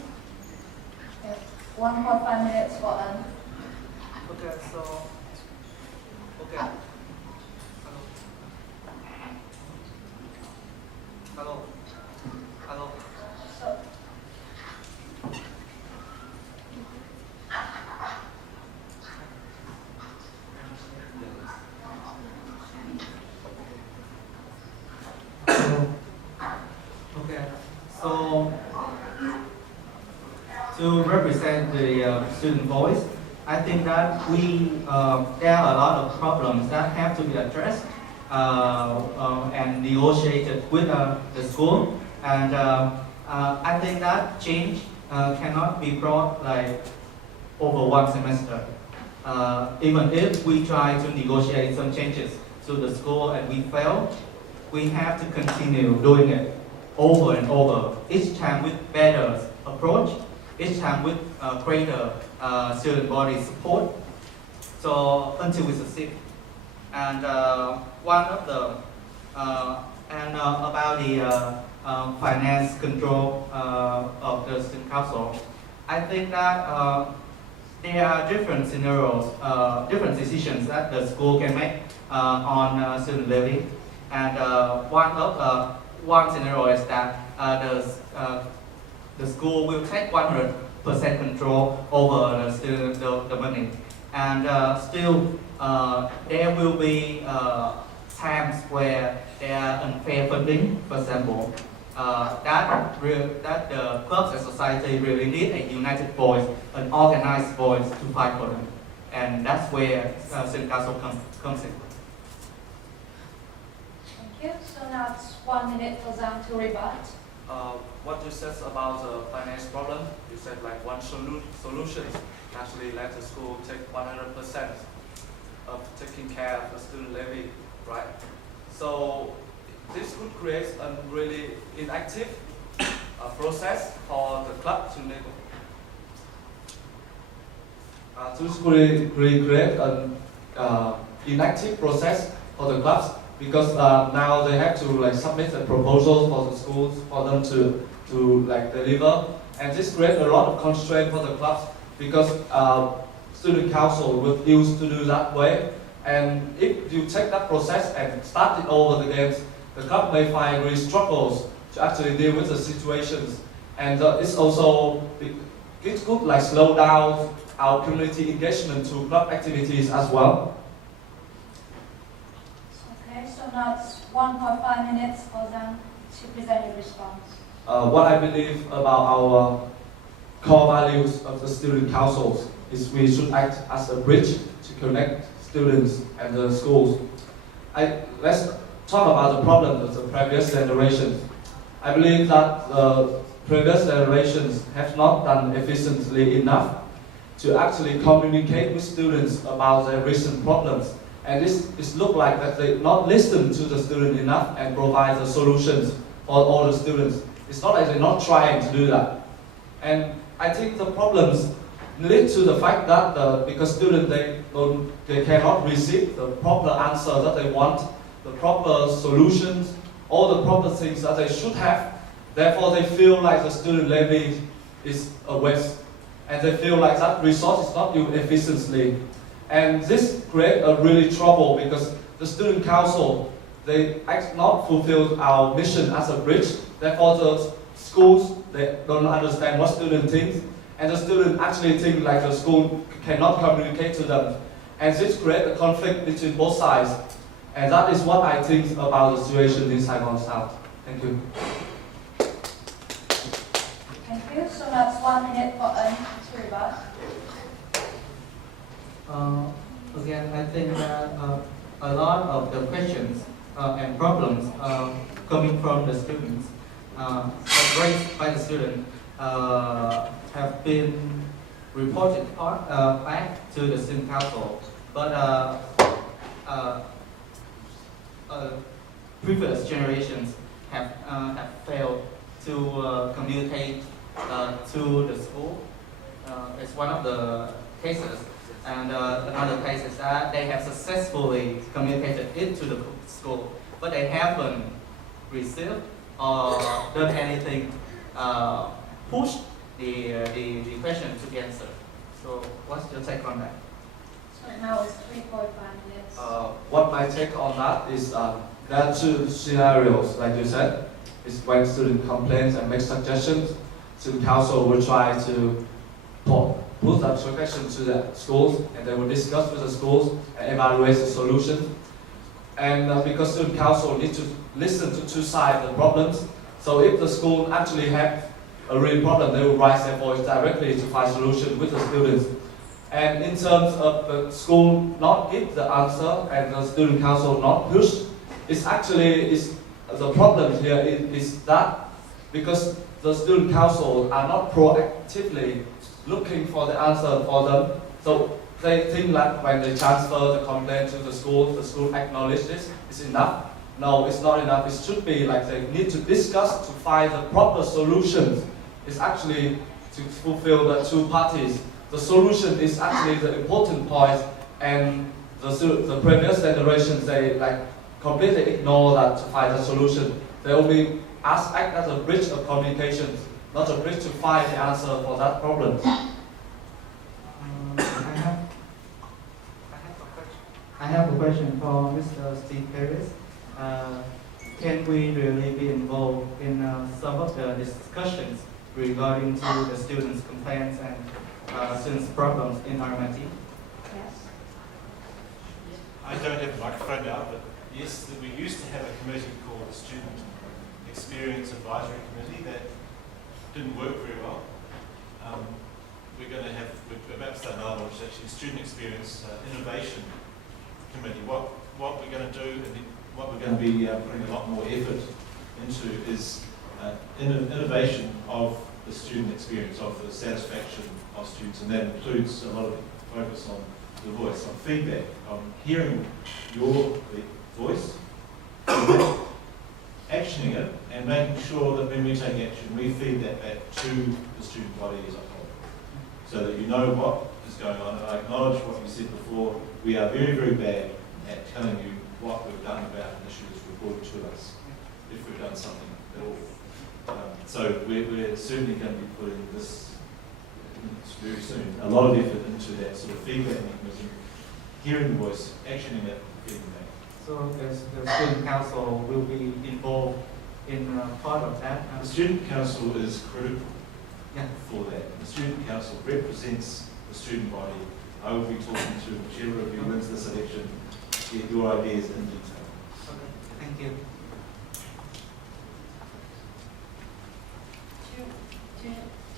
Okay. 1 more 5 minutes for them. Okay, so okay. Hello. Hello. So, Okay, so to represent the student voice, I think that there are a lot of problems that have to be addressed and negotiated with the school, and I think that change cannot be brought like over one semester. Even if we try to negotiate some changes to the school and we fail, we have to continue doing it over and over, each time with better approach, each time with greater student body support, so until we succeed. And one of the about the finance control of the student council, I think that there are different scenarios, different decisions that the school can make on student levy. And one scenario is that the school will take 100% control over the student, the money, and still there will be times where there are unfair funding. For example, that the clubs and society really need a united voice, an organized voice to fight for them, and that's where student council comes in. thank you. So now it's 1 minute for them to rebut. What you said about the finance problem, you said like one solution actually let the school take 100% of taking care of the student levy, right? So this could create a really inactive process for the club to negotiate. This could create an inactive process for the clubs, because now they have to like submit a proposal for the schools for them to like deliver, and this creates a lot of constraint for the clubs, because student council would used to do that way. And if you take that process and start it over again, the club may find really struggles to actually deal with the situations. And it's also, it could like slow down our community engagement to club activities as well. Okay, so now it's 1.5 minutes for them to present your response. What I believe about our core values of the student councils is we should act as a bridge to connect students and the schools. Let's talk about the problems of the previous generations. I believe that the previous generations have not done efficiently enough to actually communicate with students about their recent problems. And this look like that they not listen to the student enough and provide the solutions for all the students. It's not like they're not trying to do that. And I think the problems lead to the fact that because students they cannot receive the proper answer that they want, the proper solutions, all the proper things that they should have. Therefore, they feel like the student levy is a waste, and they feel like that resource is not used efficiently. And this creates a really trouble because the student council, they not fulfill our mission as a bridge. Therefore, the schools, they don't understand what students think, and the students actually think like the school cannot communicate to them. And this creates a conflict between both sides. And that is what I think about the situation in Saigon South. Thank you. Thank you. So now it's 1 minute for to rebut. Again, I think that a lot of the questions and problems coming from the students, raised by the student, have been reported back to the student council, but previous generations have failed to communicate to the school. It's one of the cases. And another case is that they have successfully communicated it to the school, but they haven't received or done anything push the question to the answer. So what's your take on that? So now it's 3.5 minutes. What my take on that is there are two scenarios, like you said. Is when student complains and makes suggestions, student council will try to put that suggestion to the schools, and they will discuss with the schools and evaluate the solution. And because student council need to listen to two sides of the problems, so if the school actually have a real problem, they will raise their voice directly to find solution with the students. And in terms of the school not give the answer and the student council not push, it's actually the problem here is that because the student council are not proactively looking for the answer for them, so they think that when they transfer the complaint to the school acknowledge this is enough. No, it's not enough. It should be like they need to discuss to find the proper solutions. It's actually to fulfill the two parties. The solution is actually the important point, and the previous generations, they like completely ignore that to find a solution. They only act as a bridge of communications, not a bridge to find the answer for that problem. I have a question for Mr. Steve Harris. Can we really be involved in some of the discussions regarding to the students' complaints and students' problems in RMIT? Yes. I don't have a microphone now, but yes, we used to have a committee called the Student Experience Advisory Committee that didn't work very well. We're about to start another one, which is actually Student Experience Innovation Committee. What we're going to do and what we're going to be putting a lot more effort into is innovation of the student experience, of the satisfaction of students, and that includes a lot of focus on the voice, on feedback, on hearing your voice, actioning it, and making sure that when we take action, we feed that back to the student body as a whole, so that you know what is going on. And I acknowledge what you said before. We are very, very bad at telling you what we've done about an issue that's reported to us, if we've done something at all. So we're certainly going to be putting this very soon, a lot of effort into that sort of feedback mechanism, hearing the voice, actioning it, getting back. So the student council will be involved in part of that. The student council is critical Yeah. for that. The student council represents the student body. I will be talking to whichever of you wins this election, get your ideas in detail. Okay. Thank you.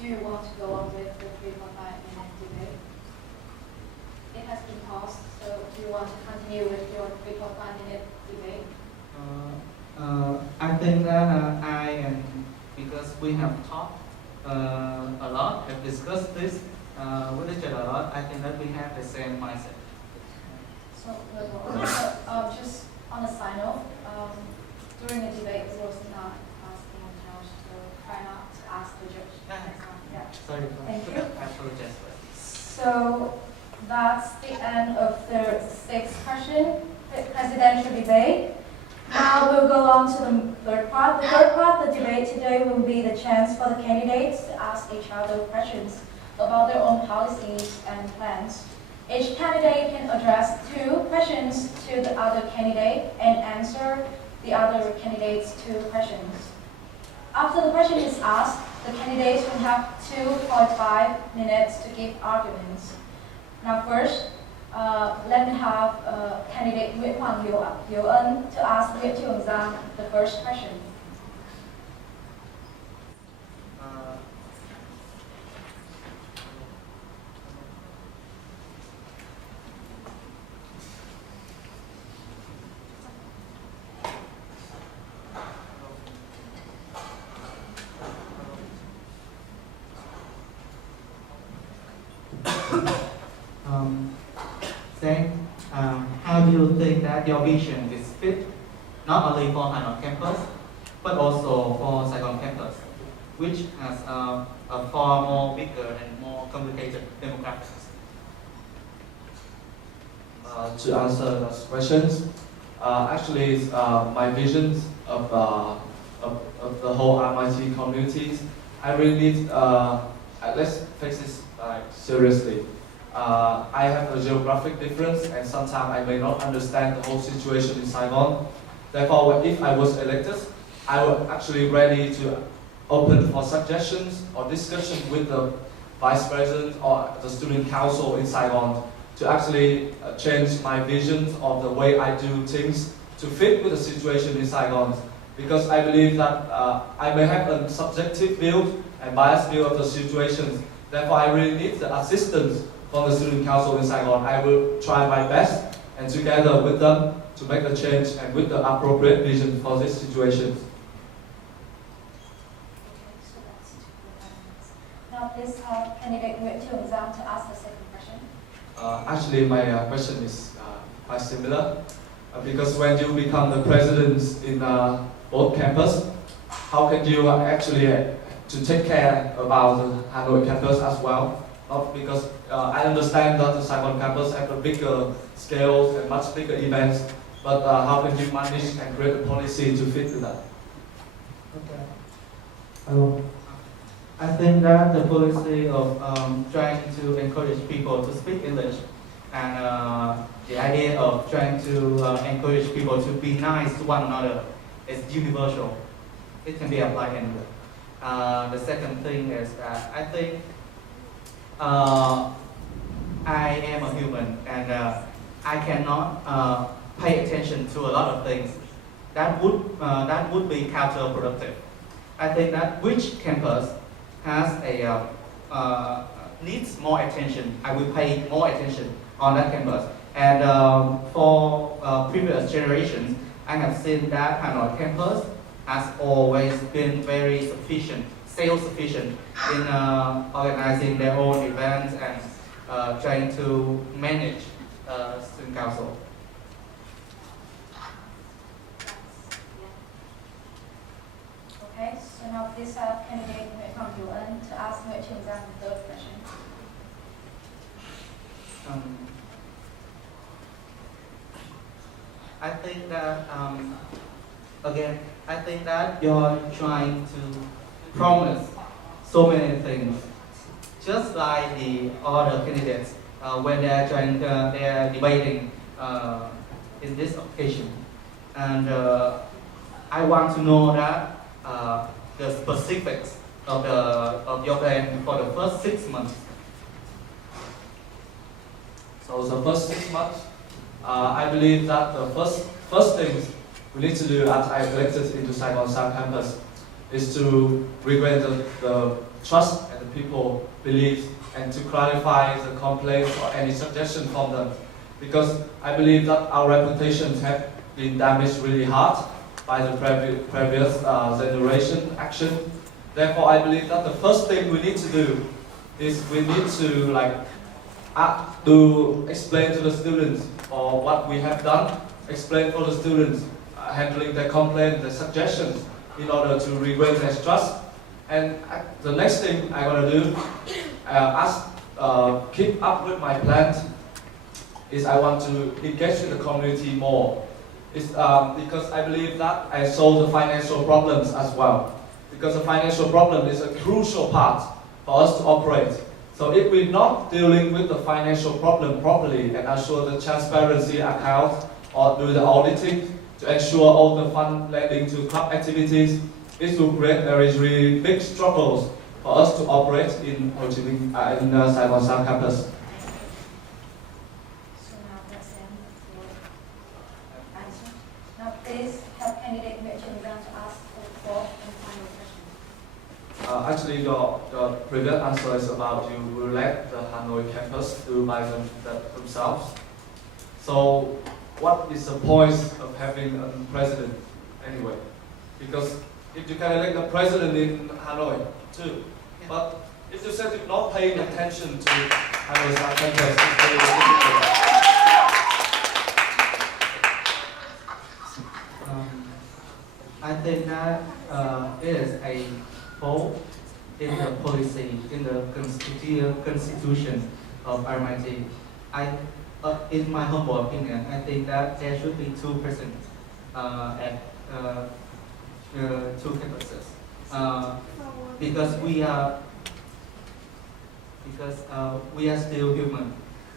Do you want to go on with the 3.5-minute debate? It has been paused, so do you want to continue with your 3.5-minute debate? I think that because we have talked a lot, have discussed this with each other a lot, I think that we have the same mindset. So, just on a side note, during the debate, it was not asking the judge, so try not to ask the judge next time. Yeah. Sorry for Thank you. I apologize for that. So that's the end of the sixth question, the presidential debate. Now we'll go on to the third part. The third part of the debate today will be the chance for the candidates to ask each other questions about their own policies and plans. Each candidate can address 2 questions to the other candidate and answer the other candidate's 2 questions. After the question is asked, the candidates will have 2.5 minutes to give arguments. Now first, let me have candidate Nguyễn Hiếu Ân to ask Nguyễn Trường Giang the first question. How do you think that your vision is fit not only for Hanoi campus, but also for Saigon campus, which has a far more bigger and more complicated demographics? To answer those questions, actually, my visions of the whole RMIT communities, I really need, let's face this seriously. I have a geographic difference, and sometimes I may not understand the whole situation in Saigon. Therefore, if I was elected, I would actually ready to open for suggestions or discussion with the vice president or the student council in Saigon to actually change my vision of the way I do things to fit with the situation in Saigon. Because I believe that I may have a subjective view and biased view of the situations. Therefore, I really need the assistance from the student council in Saigon. I will try my best and together with them to make the change and with the appropriate vision for this situation. Now please have candidate Nguyễn Trường Giang to ask the second question. Actually, my question is quite similar. Because when you become the president in both campus, how can you actually to take care about the Hanoi campus as well? Not because I understand that the Saigon campus have a bigger scale and much bigger events, but how can you manage and create a policy to fit with that? Okay. I think that the policy of trying to encourage people to speak English and the idea of trying to encourage people to be nice to one another is universal. It can be applied anywhere. The second thing is that I think I am a human and I cannot pay attention to a lot of things. That would be counterproductive. I think that which campus has a needs more attention, I will pay more attention on that campus. And for previous generations, I have seen that Hanoi campus has always been very sufficient, self-sufficient in organizing their own events and trying to manage student council. Okay, so now please have candidate Nguyễn Hiếu Ân to ask Nguyễn Trường Giang the third question. I think that again, I think that you're trying to promise so many things just like the other candidates when they're debating in this occasion. And I want to know that the specifics of your plan for the first 6 months. So the first 6 months, I believe that the first things we need to do as I elected into Saigon South Campus is to regain the trust and the people beliefs and to clarify the complaints or any suggestion from them. Because I believe that our reputations have been damaged really hard by the previous generation action. Therefore, I believe that the first thing we need to do is we need to to explain to the students or what we have done, explain for the students handling their complaints, their suggestions in order to regain their trust. And the next thing I'm going to do, keep up with my plan, is I want to engage with the community more. It's because I believe that I solve the financial problems as well. Because the financial problem is a crucial part for us to operate. So if we're not dealing with the financial problem properly and assure the transparency account or do the auditing to ensure all the fund lending to club activities, it will create really big struggles for us to operate in Ho Chi Minh, in Saigon South Campus. So now let's end for answer. Now please have candidate mention down to ask for the fourth and final question. Actually, the previous answer is about you will let the Hanoi campus do by themselves. So, what is the point of having a president anyway? Because if you can elect the president in Hanoi too, but if you said you're not paying attention to Hanoi South Campus, it's very difficult. I think that it is a fault in the policy, in the constitution of RMIT. In my humble opinion, I think that there should be 2% at 2 campuses. Because we are still human,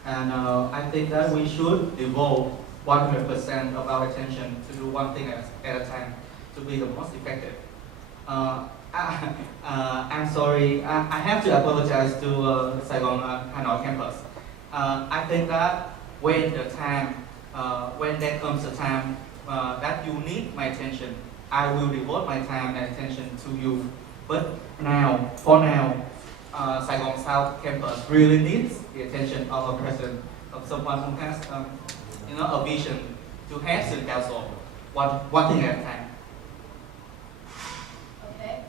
and I think that we should devote 100% of our attention to do one thing at a time to be the most effective. I'm sorry, I have to apologize to Saigon Hanoi campus. I think that when there comes a time that you need my attention, I will devote my time and attention to you. But for now, Saigon South campus really needs the attention of a president, of someone who has a vision to head student council, one thing at a time. Okay.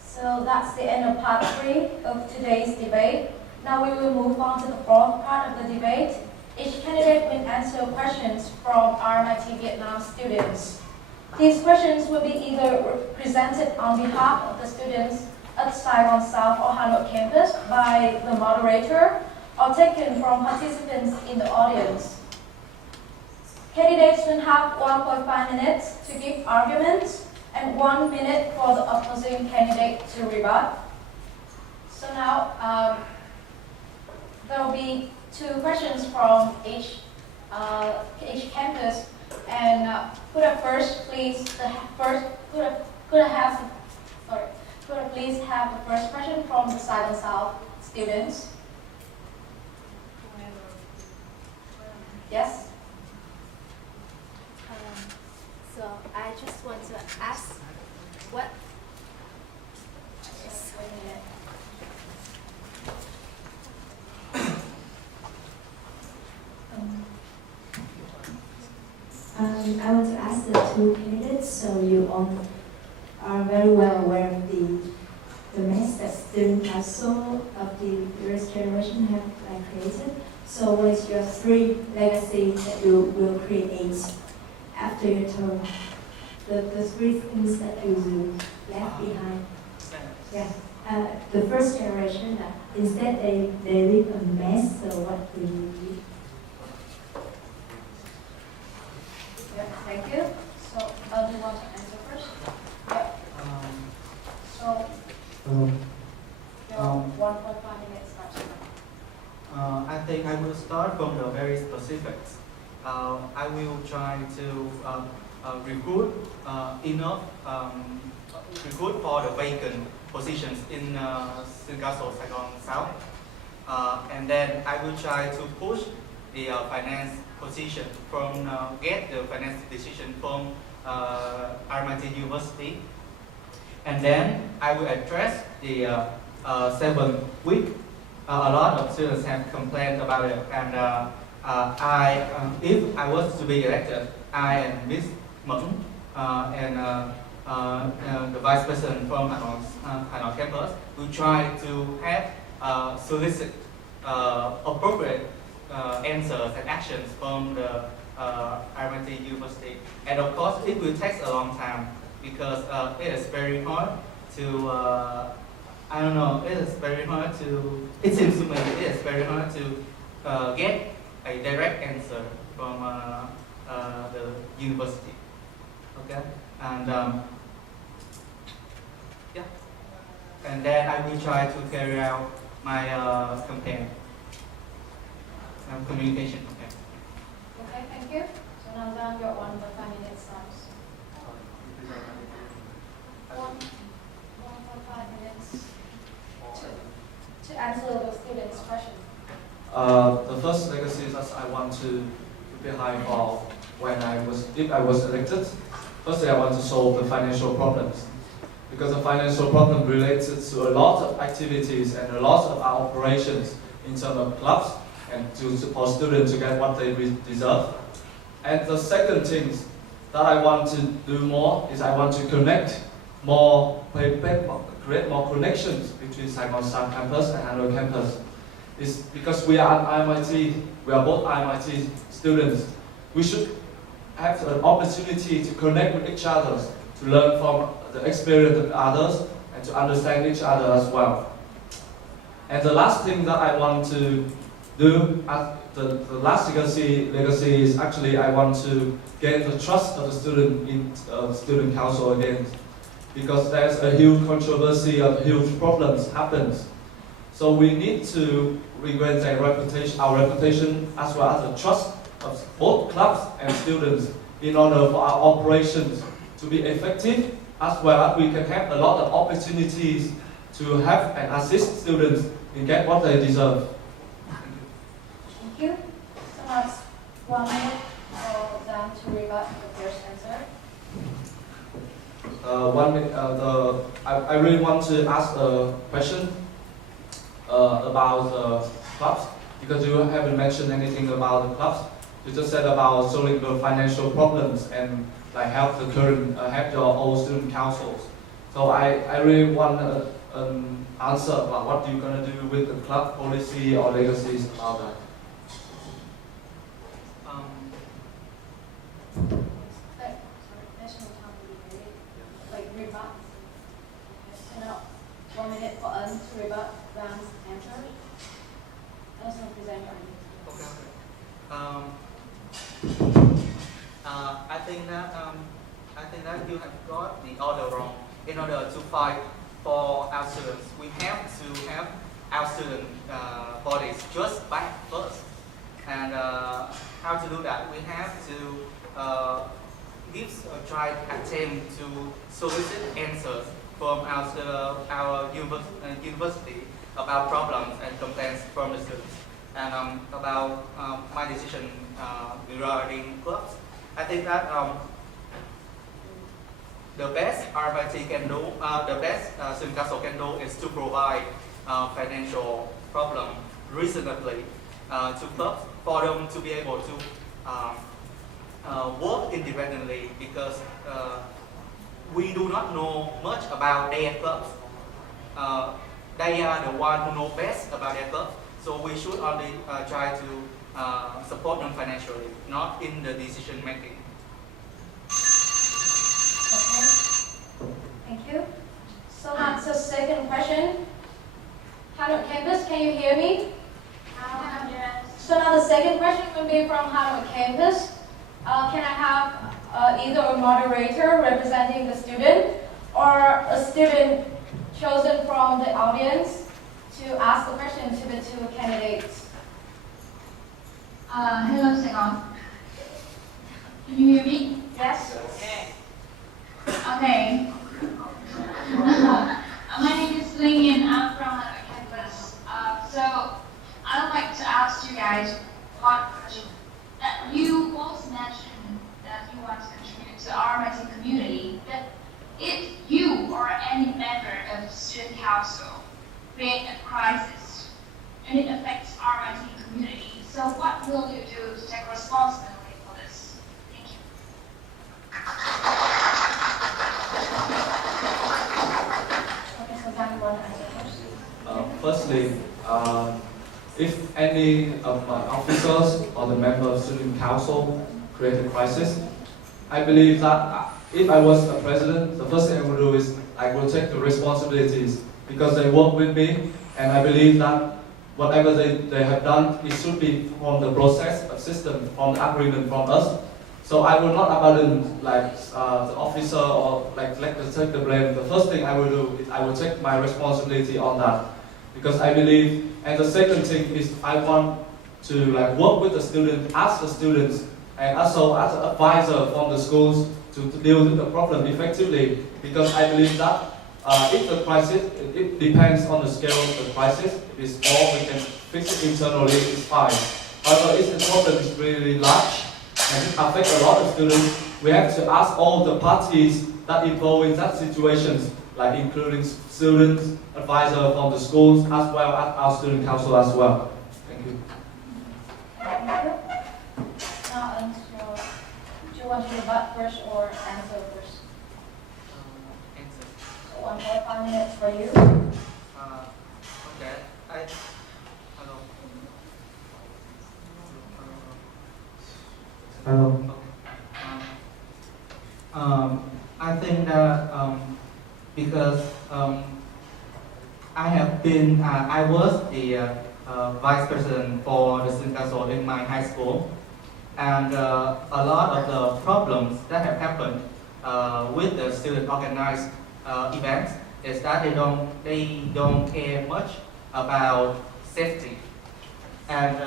So that's the end of part 3 of today's debate. Now we will move on to the fourth part of the debate. Each candidate will answer questions from RMIT Vietnam students. These questions will be either presented on behalf of the students at Saigon South or Hanoi campus by the moderator or taken from participants in the audience. Candidates will have 1.5 minutes to give arguments and 1 minute for the opposing candidate to rebut. So now there will be 2 questions from each campus. And could I please have the first question from the Saigon South students? Yes. So I just want to ask, what? Just wait a minute. I want to ask the 2 candidates, so you all are very well aware of the mess that student council of the previous generation have created. So what is your 3 legacies that you will create after your term? The 3 things that you will left behind. Yeah. The first generation, instead they leave a mess, so what will you do? Yeah, thank you. So, do you want to answer first? Yeah. So, your 1.5 minutes. specifics. I will try to recruit enough recruit for the vacant positions in Student Council Saigon South. And then I will try to push the finance position from get the finance decision from RMIT University. And then I will address the 7 week. A lot of students have complained about it, and if I was to be elected, I and Ms. Meng and the Vice President from Hanoi campus will try to have solicit appropriate answers and actions from the RMIT University. And of course, it will take a long time because it is very hard to I don't know. It is very hard to. It seems to me it is very hard to get a direct answer from the university. Okay, and yeah, and then I will try to carry out my campaign, communication campaign. Okay, thank you. So now Dan, your 1.5 minutes starts. 1.5 minutes to answer the students' question. The first legacy is that I want to behind of if I was elected. Firstly, I want to solve the financial problems, because the financial problem related to a lot of activities and a lot of our operations in terms of clubs and to support students to get what they deserve. And the second thing that I want to do more is I want to connect more, create more connections between Saigon South campus and Hanoi campus. It's because we are at RMIT, we are both RMIT students. We should have an opportunity to connect with each other, to learn from the experience of others, and to understand each other as well. And the last thing that I want to do, the last legacy is actually I want to gain the trust of the student in student council again, because there's a huge controversy of huge problems happens. So we need to regain their reputation, our reputation, as well as the trust of both clubs and students, in order for our operations to be effective, as well as we can have a lot of opportunities to have and assist students in get what they deserve. Thank you. So now it's 1 minute for Dan to rebut the first answer. 1 minute. I really want to ask a question about clubs, because you haven't mentioned anything about the clubs. You just said about solving the financial problems and like help the current, help your old student councils. So I really want an answer about what you're gonna do with the club policy or legacies about that. National Town Meeting, like rebut. So now 1 minute for us to rebut Dan's answer. Also present your idea. Okay. I think that you have got the order wrong. In order to fight for our students, we have to have our student bodies just back first. And how to do that? We have to try attempt to solicit answers from our university about problems and complaints from the students. And about my decision regarding clubs, I think that the best RMIT can do, the best Student Council can do is to provide financial problem reasonably to clubs for them to be able to work independently, because we do not know much about their clubs. They are the one who know best about their clubs. So we should only try to support them financially, not in the decision making. Okay. Thank you. So that's the second question. Hanoi campus, can you hear me? So now the second question will be from Hanoi campus. Can I have either a moderator representing the student or a student chosen from the audience to ask the question to the two candidates? Hello, Saigon. Can you hear me? Yes? Okay. My name is Ling and I'm from Hanoi campus. So I would like to ask you guys one question. You both mentioned that you want to contribute to our RMIT community. But if you or any member of the student council create a crisis and it affects RMIT community, so what will you do to take responsibility for this? Thank you. Okay, so Zhang, you want to answer first? Firstly, if any of my officers or the member of student council create a crisis, I believe that if I was a president, the first thing I would do is I will take the responsibilities because they work with me, and I believe that whatever they have done, it should be from the process of system, from the agreement from us. So I will not abandon the officer or let them take the blame. The first thing I will do is I will take my responsibility on that, because I believe. And the second thing is I want to work with the students, ask the students, and also as an advisor from the schools to deal with the problem effectively. Because I believe that if the crisis, it depends on the scale of the crisis. If it's small, we can fix it internally, it's fine. However, if the problem is really large and it affects a lot of students, we have to ask all the parties that involved in that situations, like including students, advisor from the schools, as well as our student council as well. Thank you. Thank you. Now, do you want to rebut first or answer first? Answer. So 1.5 minutes for you. Okay. Hello. I think that because I was the vice president for the student council in my high school, and a lot of the problems that have happened with the student organized events is that they don't care much about safety, and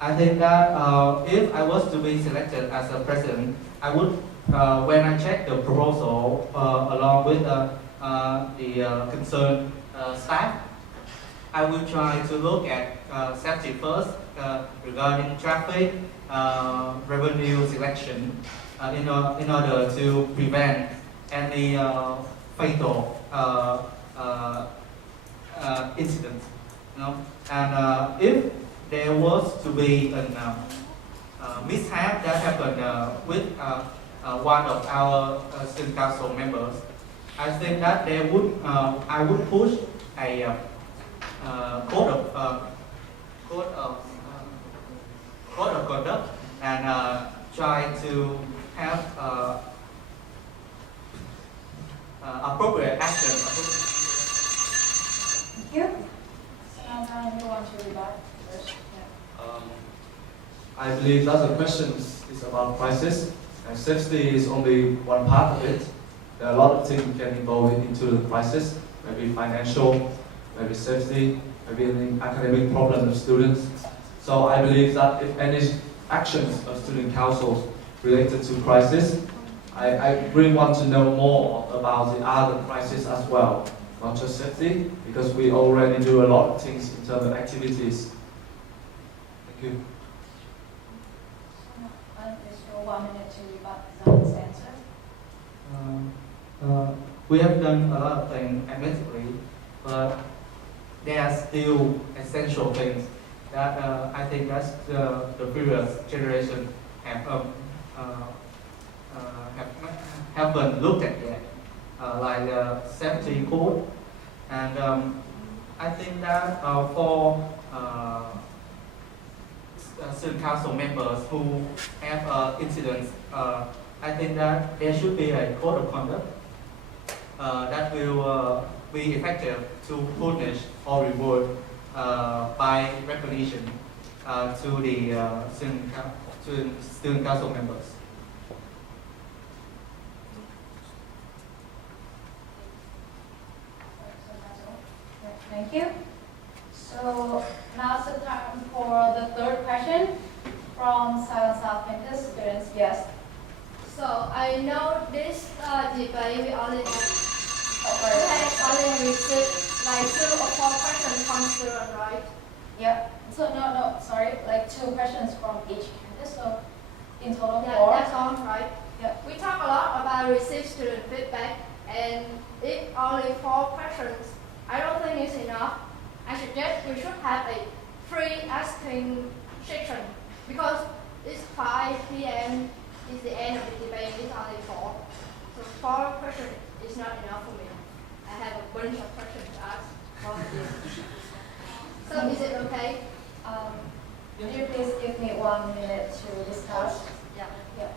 I think that if I was to be selected as a president, I would, when I check the proposal along with the concerned staff, I will try to look at safety first regarding traffic, revenue selection, in order to prevent any fatal incidents. And if there was to be a mishap that happened with one of our student council members, I think that I would push a code of conduct and try to have appropriate action. Thank you. So now you want to rebut first? I believe that the question is about crisis, and safety is only one part of it. There are a lot of things can involve into the crisis, maybe financial, maybe safety, maybe an academic problem of students. So I believe that if any actions of student councils related to crisis, I really want to know more about the other crisis as well, not just safety, because we already do a lot of things in terms of activities. Thank you. There's still 1 minute to rebut Zhang's answer. We have done a lot of things admittedly, but there are still essential things that I think that's the previous generation haven't looked at yet, like the safety code, and I think that for student council members who have incidents, I think that there should be a code of conduct that will be effective to punish or reward by recognition to the student council members. So that's all. Thank you. So the third question from Saigon South Campus students. Yes. So I know this debate we only received like 2 or 4 questions from students, right? Yeah. So no, sorry, like 2 questions from each campus. So in total Yeah, 4. that's all right. Yeah. We talk a lot about receive student feedback, and if only 4 questions, I don't think it's enough. I suggest we should have a free asking section because it's 5 p.m. is the end of the debate. It's only 4, so 4 questions is not enough for me. I have a bunch of questions to ask for you. So is it okay? Would you please give me 1 minute to discuss? Yeah. Yeah.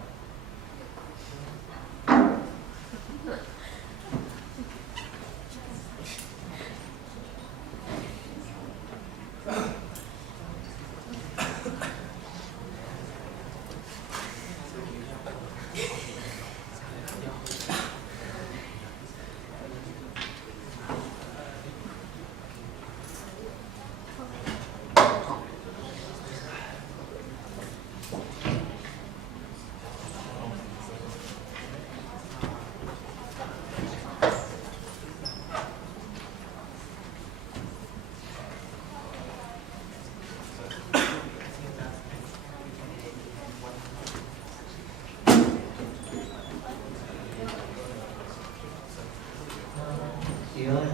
Chị ơi.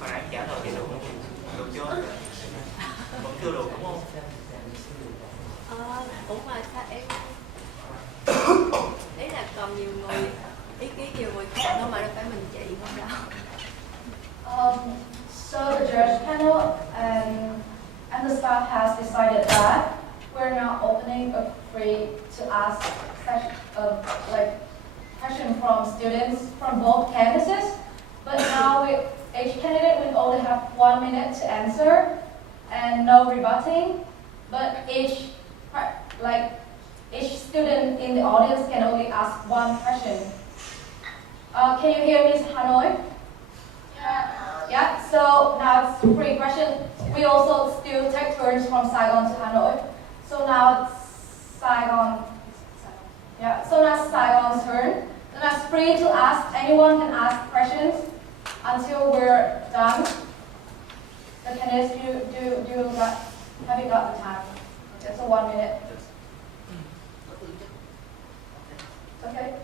Hồi nãy trả lời đầy đủ không? Đủ chưa? Vẫn chưa đủ đúng không? Cũng mà sao em ý là còn nhiều người ý kiến nhiều người khác đâu mà đâu phải mình chị không đâu. So the judge panel and the staff has decided that we're now opening a free to ask question from students from both campuses. But now each candidate will only have 1 minute to answer and no rebutting. But each student in the audience can only ask 1 question. Can you hear Ms. Hanoi? Yeah, so now it's 3 questions. We also still take turns from Saigon to Hanoi. So now it's Saigon. Yeah, so now Saigon's turn. So now it's free to ask. Anyone can ask questions until we're done. The candidates, have you got the time? Okay, so 1 minute. Okay.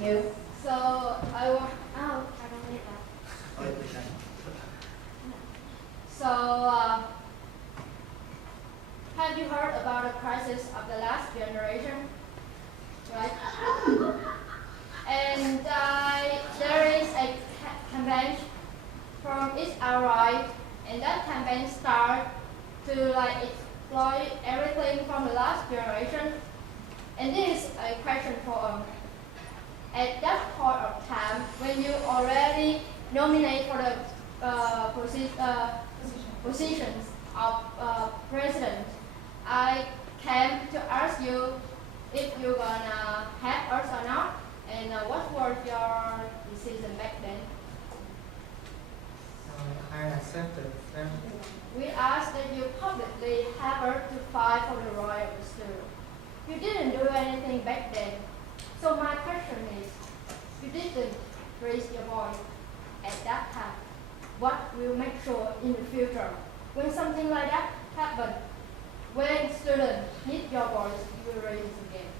You. So I don't need that. So have you heard about the crisis of the last generation? Right? And there is a campaign from It's Alright, and that campaign starts to exploit everything from the last generation. And this is a question for at that point of time when you already nominate for the positions of president, I came to ask you if you're gonna help us or not, and what was your decision back then? I accepted them. We asked that you publicly help her to fight for the right of the student. You didn't do anything back then. So my question is, you didn't raise your voice at that time. What will make sure in the future, when something like that happens, when students need your voice, you will raise it again?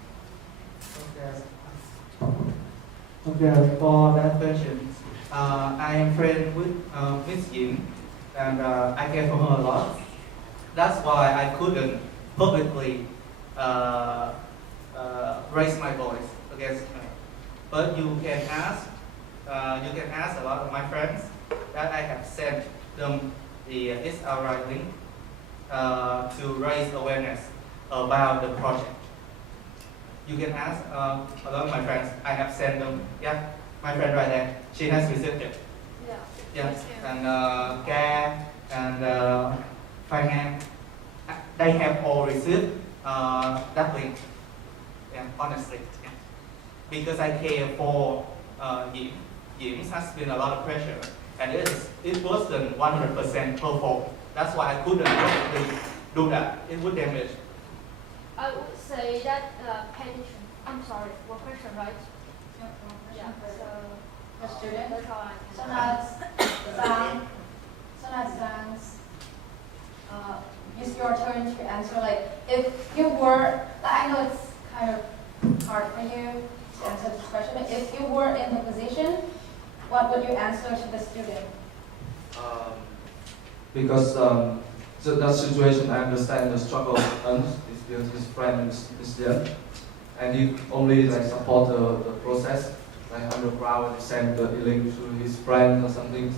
Okay, for that question, I am friend with Miss Yin, and I care for her a lot. That's why I couldn't publicly raise my voice against her. But you can ask a lot of my friends that I have sent them the It's Alright link to raise awareness about the project. You can ask a lot of my friends. I have sent them. Yeah, my friend right there. She has received it. Yeah. Yeah, and CAM and Finance, they have all received that link. Yeah, honestly, yeah. Because I care for Yin schemes has been a lot of pressure, and it wasn't 100% perform. That's why I couldn't really do that. It would damage. I would say that petition. I'm sorry, one question, right? Yeah. So The student. that's all I So can. now, Zhang's, it's your turn to answer. Like, if you were, I know it's kind of hard for you to answer this question. If you were in the position, what would you answer to the student? Because so that situation, I understand the struggle of Ernst, his friend is there, and he only like support the process, like underground and send the link to his friend or something.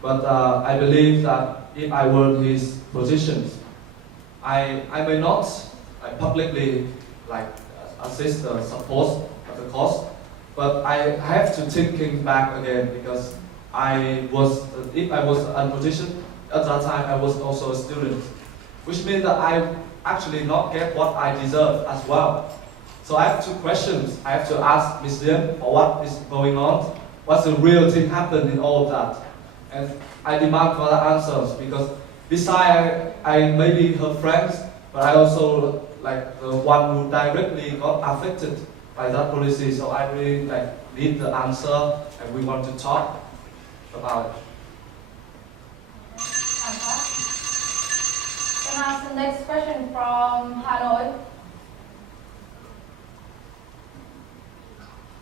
But I believe that if I were in his positions, I may not publicly like assist the support of the cause, but I have to thinking back again because if I was in position at that time, I was also a student, which means that I actually not get what I deserve as well. So I have two questions. I have to ask Ms. Lian for what is going on, what's the real thing happened in all of that, and I demand for the answers because besides I may be her friends, but I also like the one who directly got affected by that policy. So I really like need the answer, and we want to talk about it. So now the next question from Hanoi.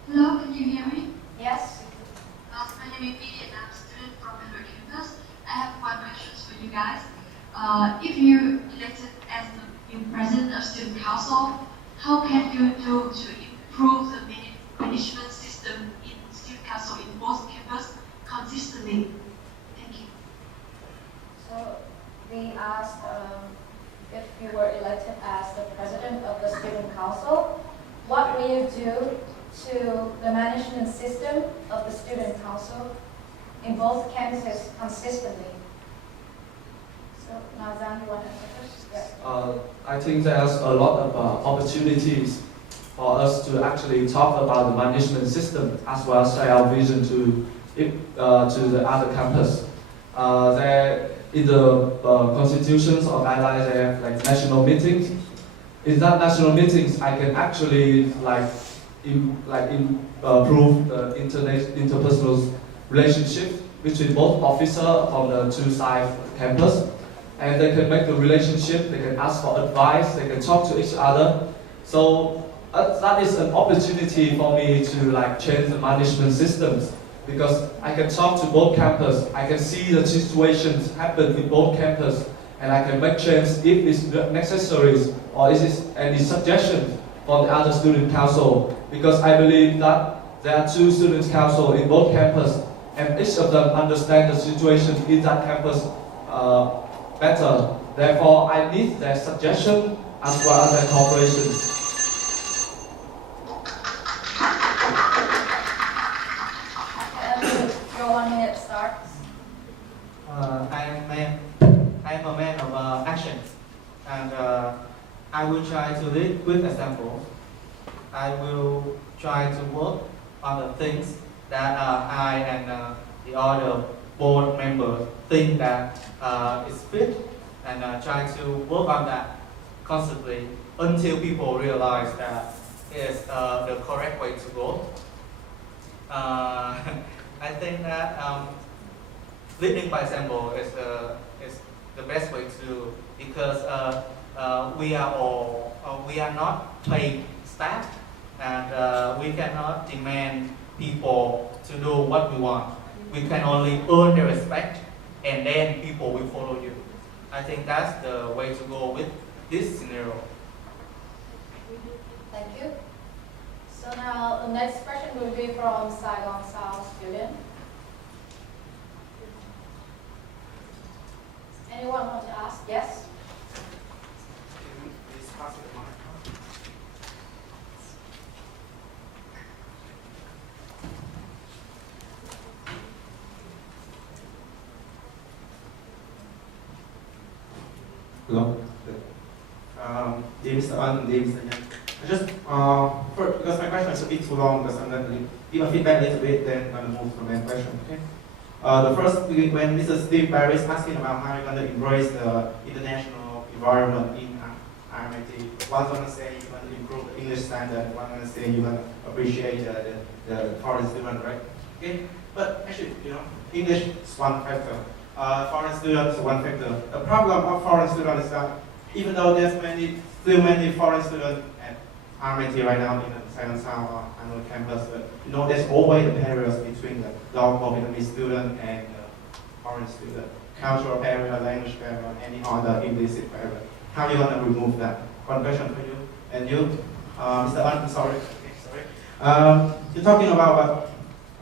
Hello, can you hear me? Yes. My name is Vivian, I'm a student from Hanoi campus. I have one question for you guys. If you elected as the new president of student council, how can you do to improve the management system in student council in both campus consistently? Thank you. So we asked if you were elected as the president of the student council, what will you do to the management system of the student council in both campuses consistently? So now Zhang, you want to answer first? Yeah. I think there's a lot of opportunities for us to actually talk about the management system as well as share our vision to the other campus. There in the constitutions or guidelines, they have like national meetings. In that national meetings, I can actually improve the interpersonal relationship between both officers from the two sides of the campus, and they can make the relationship. They can ask for advice. They can talk to each other. So that is an opportunity for me to like change the management systems because I can talk to both campus. I can see the situations happen in both campus, and I can make change if it's necessary or is it any suggestions from the other student council, because I believe that there are two student council in both campus and each of them understand the situation in that campus better. Therefore, I need their suggestion as well as their cooperation. Your 1 minute starts. I am a man of action, and I will try to lead with example. I will try to work on the things that I and the other board members think that is fit, and try to work on that constantly until people realize that is the correct way to go. I think that leading by example is the best way to, because we are not paid staff, and we cannot demand people to do what we want. We can only earn their respect, and then people will follow you. I think that's the way to go with this scenario. Thank you. So now the next question will be from Saigon South student. Anyone want to ask? Yes? Please pass the mic. Hello. Dear Mr. An, dear Mr. Yang. Just because my question is a bit too long, because I'm going to give a feedback a little bit, then I'm going to move to the main question. Okay. The first, when Mr. Steve Barry is asking about how you're going to embrace the international environment in RMIT, one's going to say you're going to improve the English standard, one's going to say you're going to appreciate the foreign student, right? Okay. But actually, English is one factor. Foreign students is one factor. The problem of foreign students is that even though there's still many foreign students at RMIT right now in the Saigon or Hanoi campus, but there's always the barriers between the local Vietnamese student and the foreign student. Cultural barrier, language barrier, any other implicit barrier. How are you going to remove that? One question for you. And you, Mr. An, sorry. Okay, sorry. You're talking about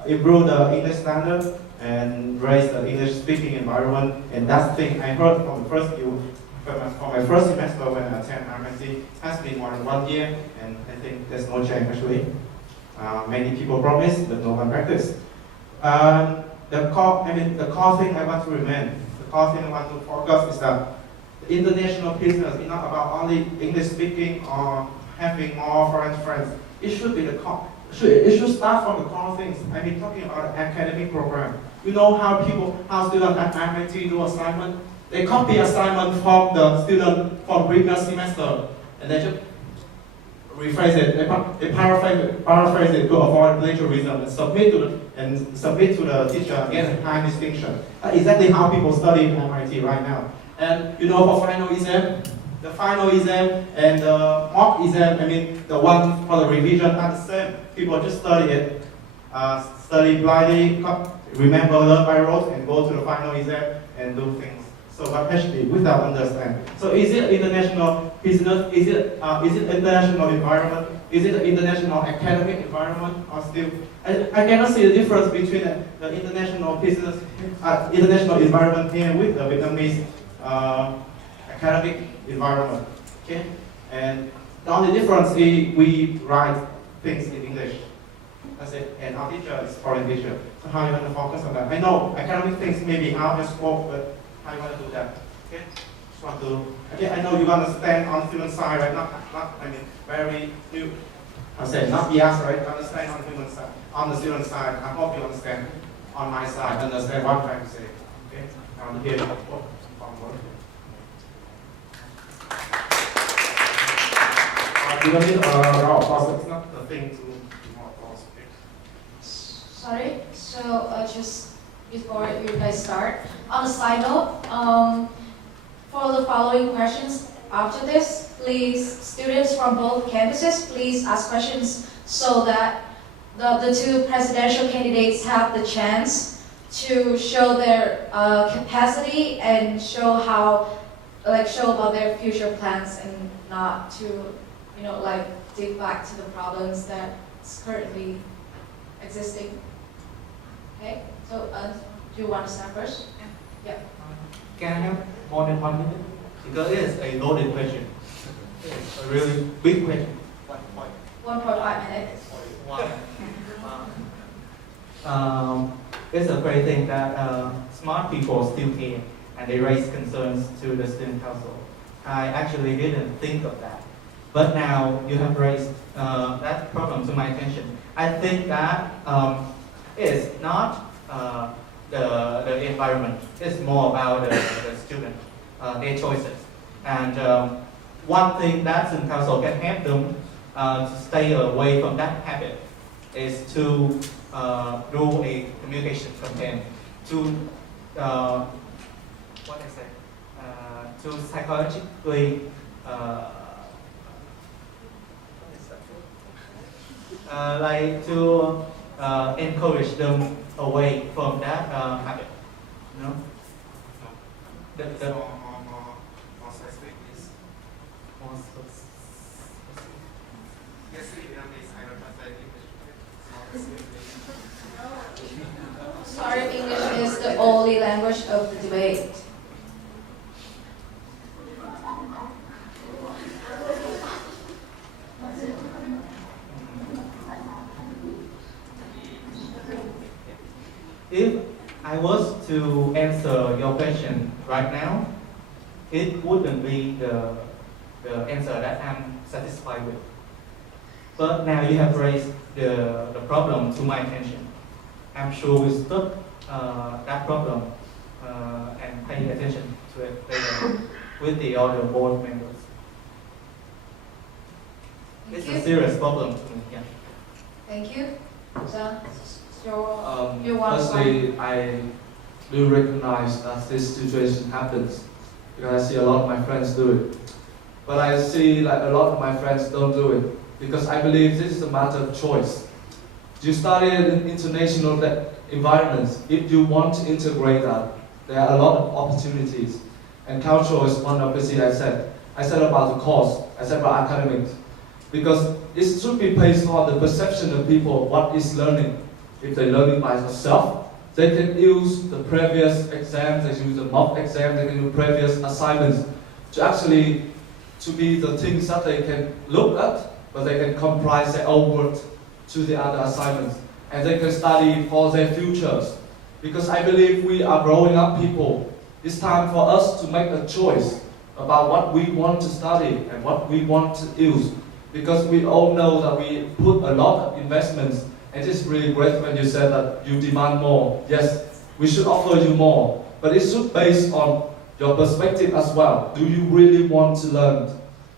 improve the English standard and raise the English speaking environment, and that's the thing I heard from my first semester when I attend RMIT. Has been more than 1 year, and I think there's no change actually. Many people promise, but no one practice. The core thing I want to remain, the core thing I want to focus is that the international business is not about only English speaking or having more foreign friends. It should be the core. It should start from the core things. I've been talking about the academic program. You know how students at RMIT do assignment? They copy assignment from the student from previous semester, and they just rephrase it. They paraphrase it to avoid plagiarism and submit to the teacher against high distinction. That's exactly how people study in RMIT right now. And for final exam, the final exam and the mock exam, the one for the revision are the same. People just study it, study blindly, remember, learn by rote, and go to the final exam and do things. So actually without understanding. So is it international business? Is it international environment? Is it an international academic environment? Or still, I cannot see the difference between the international business, international environment here with the Vietnamese academic environment. Okay, and the only difference is we write things in English. That's it. And our teacher is foreign teacher. So how are you going to focus on that? I know academic things may be out of scope, but how you want to do that? Okay? Just want to. Okay, I know you want to stand on student side, right? Not very new. I said not bias, right? Understand on student side, on the student side. I hope you understand on my side. Understand what I'm trying to say. Okay? I want to hear your quote from work. It's not the thing to more applause. Sorry. So just before you guys start, on a side note, for the following questions after this, please, students from both campuses, please ask questions so that the two presidential candidates have the chance to show their capacity and show about their future plans and not to, dig back to the problems that's currently existing. Okay, so do you want to start first? Yeah. Can I have more than 1 minute? Because it is a loaded question. It's a really big question. 1.5 minutes. It's a great thing that smart people still care and they raise concerns to the student council. I actually didn't think of that. But now you have raised that problem to my attention. I think that it's not the environment. It's more about the student, their choices. And one thing that student council can help them to stay away from that habit is to do a communication campaign to to psychologically to encourage them away from that habit. More specific is more specific. Yes, I don't translate English. Sorry, English is the only language of the debate. If I was to answer your question right now, it wouldn't be the answer that I'm satisfied with. But now you have raised the problem to my attention. I'm sure we'll stop that problem and pay attention to it later with the other board members. It's a serious problem to me. Yeah. Thank you. So, you want Firstly, I do recognize that this situation happens because I see a lot of my friends do it. But I see like a lot of my friends don't do it because I believe this is a matter of choice. You study in international environments. If you want to integrate that, there are a lot of opportunities. And cultural is one of the things I said. I said about the course. I said about academics. Because it should be based on the perception of people what is learning. If they learn it by themselves, they can use the previous exams, they can use the mock exam, they can use previous assignments to actually to be the things that they can look at, but they can comprise their own work to the other assignments. And they can study for their futures. Because I believe we are growing up people. It's time for us to make a choice about what we want to study and what we want to use. Because we all know that we put a lot of investments, and it's really great when you said that you demand more. Yes, we should offer you more, but it should be based on your perspective as well. Do you really want to learn?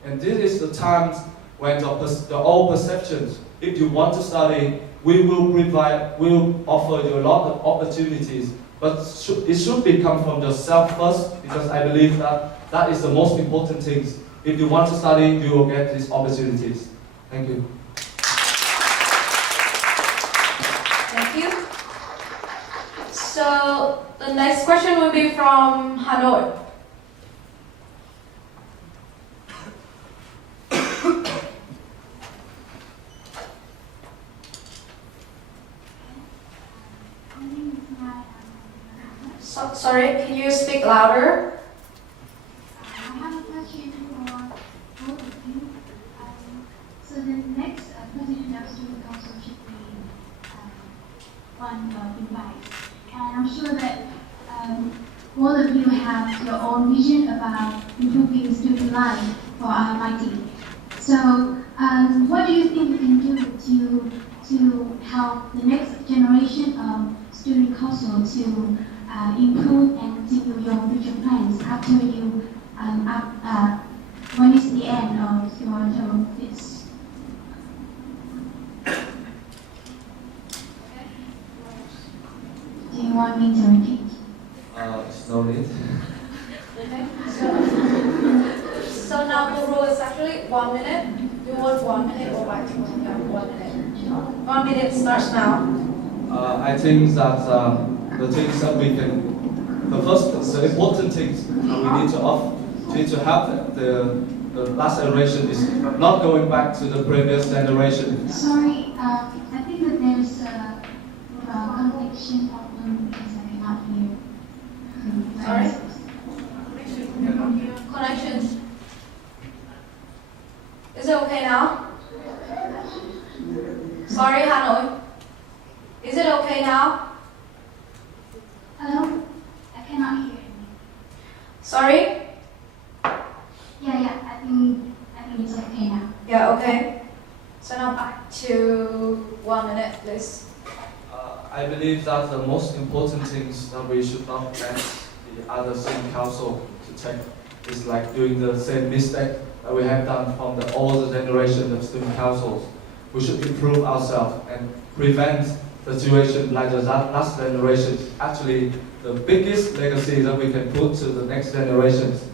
And this is the time when your own perceptions, if you want to study, we will offer you a lot of opportunities, but it should come from yourself first, because I believe that that is the most important thing. If you want to study, you will get these opportunities. Thank you. Thank you. So the next question will be from Hanoi. Sorry, can you speak louder? I have a question for both of you. So the next president of student council should be one of you guys. And I'm sure that all of you have your own vision about improving student life for RMIT. So what do you think you can do to help the next generation of student council to improve and to your future plans after you when it's the end of your term? Do you want me to repeat? It's no need. Okay. So now the rule is actually 1 minute. You want 1 minute or like 1 minute? 1 minute starts now. I think that the things that we can, the important things that we need to have the last generation is not going back to the previous generation. Sorry, I think that there's a connection problem because I cannot hear. Sorry? Connections. Is it okay now? Sorry, Hanoi. Is it okay now? Hello? I cannot hear you. Sorry? Yeah, I think it's okay now. Yeah, okay. So now back to 1 minute, please. I believe that the most important things that we should not let the other student council to take is like doing the same mistake that we have done from the older generation of student councils. We should improve ourselves and prevent the situation like the last generation. Actually, the biggest legacy that we can put to the next generations.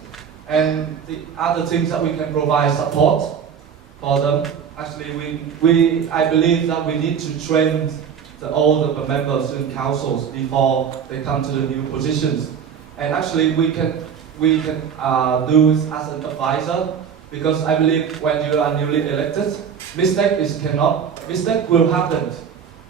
And the other things that we can provide support for them. Actually, I believe that we need to train the older members in councils before they come to the new positions. And actually, we can do it as an advisor, because I believe when you are newly elected, mistake will happen.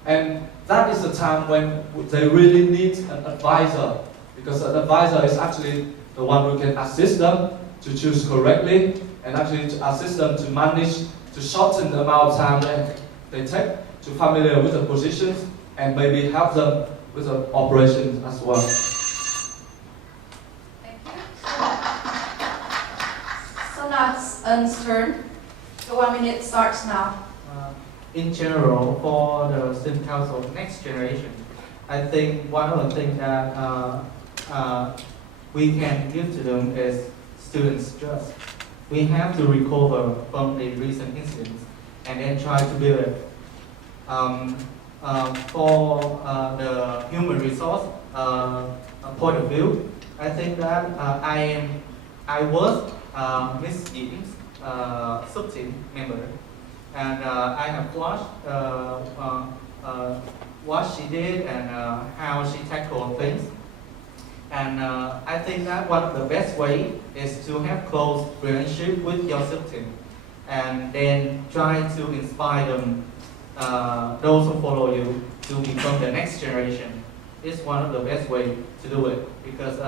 And that is the time when they really need an advisor, because an advisor is actually the one who can assist them to choose correctly, and actually to assist them to manage, to shorten the amount of time that they take to familiar with the positions, and maybe help them with the operations as well. Thank you. So now it's Eun's turn. The 1 minute starts now. in general, for the student council next generation, I think one of the things that we can give to them is students' trust. We have to recover from the recent incidents and then try to build it. For the human resource point of view, I think that I was Miss Ying's sub-team member, and I have watched what she did and how she tackled things. And I think that one of the best way is to have close relationship with your sub-team, and then try to inspire them, those who follow you, to become the next generation. It's one of the best way to do it, because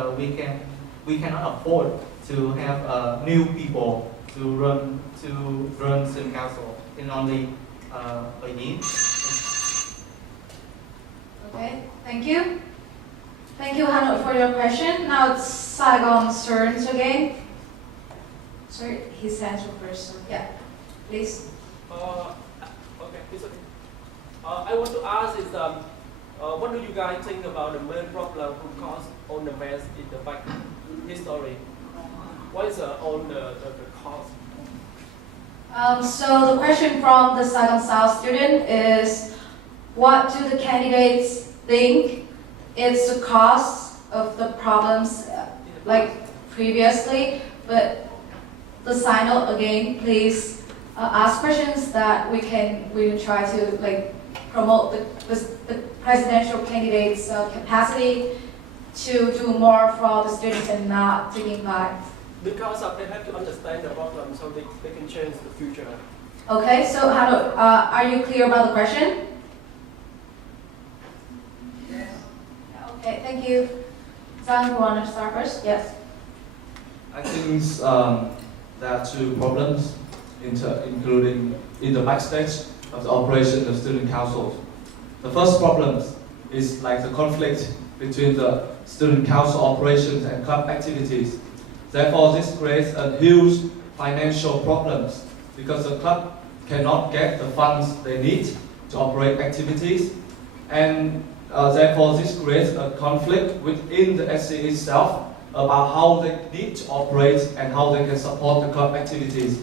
we cannot afford to have new people to run student council in only a year. Okay, thank you. Thank you, Hanoi, for your question. Now it's Saigon's turn again. Sorry, his hands were first. So yeah, please. Okay, it's okay. I want to ask is, what do you guys think about the main problem who caused all the mess in the back history? What is all the cause? So the question from the Saigon South student is, what do the candidates think is the cause of the problems like previously? But the Sino again, please ask questions that we will try to like promote the presidential candidates' capacity to do more for the students and not taking back. Because they have to understand the problem so they can change the future. Okay, so Hanoi, are you clear about the question? Yes. Okay, thank you. Zhang, you want to start first? Yes. I think there are two problems, including in the backstage of the operation of student councils. The first problem is like the conflict between the student council operations and club activities. Therefore, this creates a huge financial problems because the club cannot get the funds they need to operate activities, and therefore this creates a conflict within the SC itself about how they need to operate and how they can support the club activities.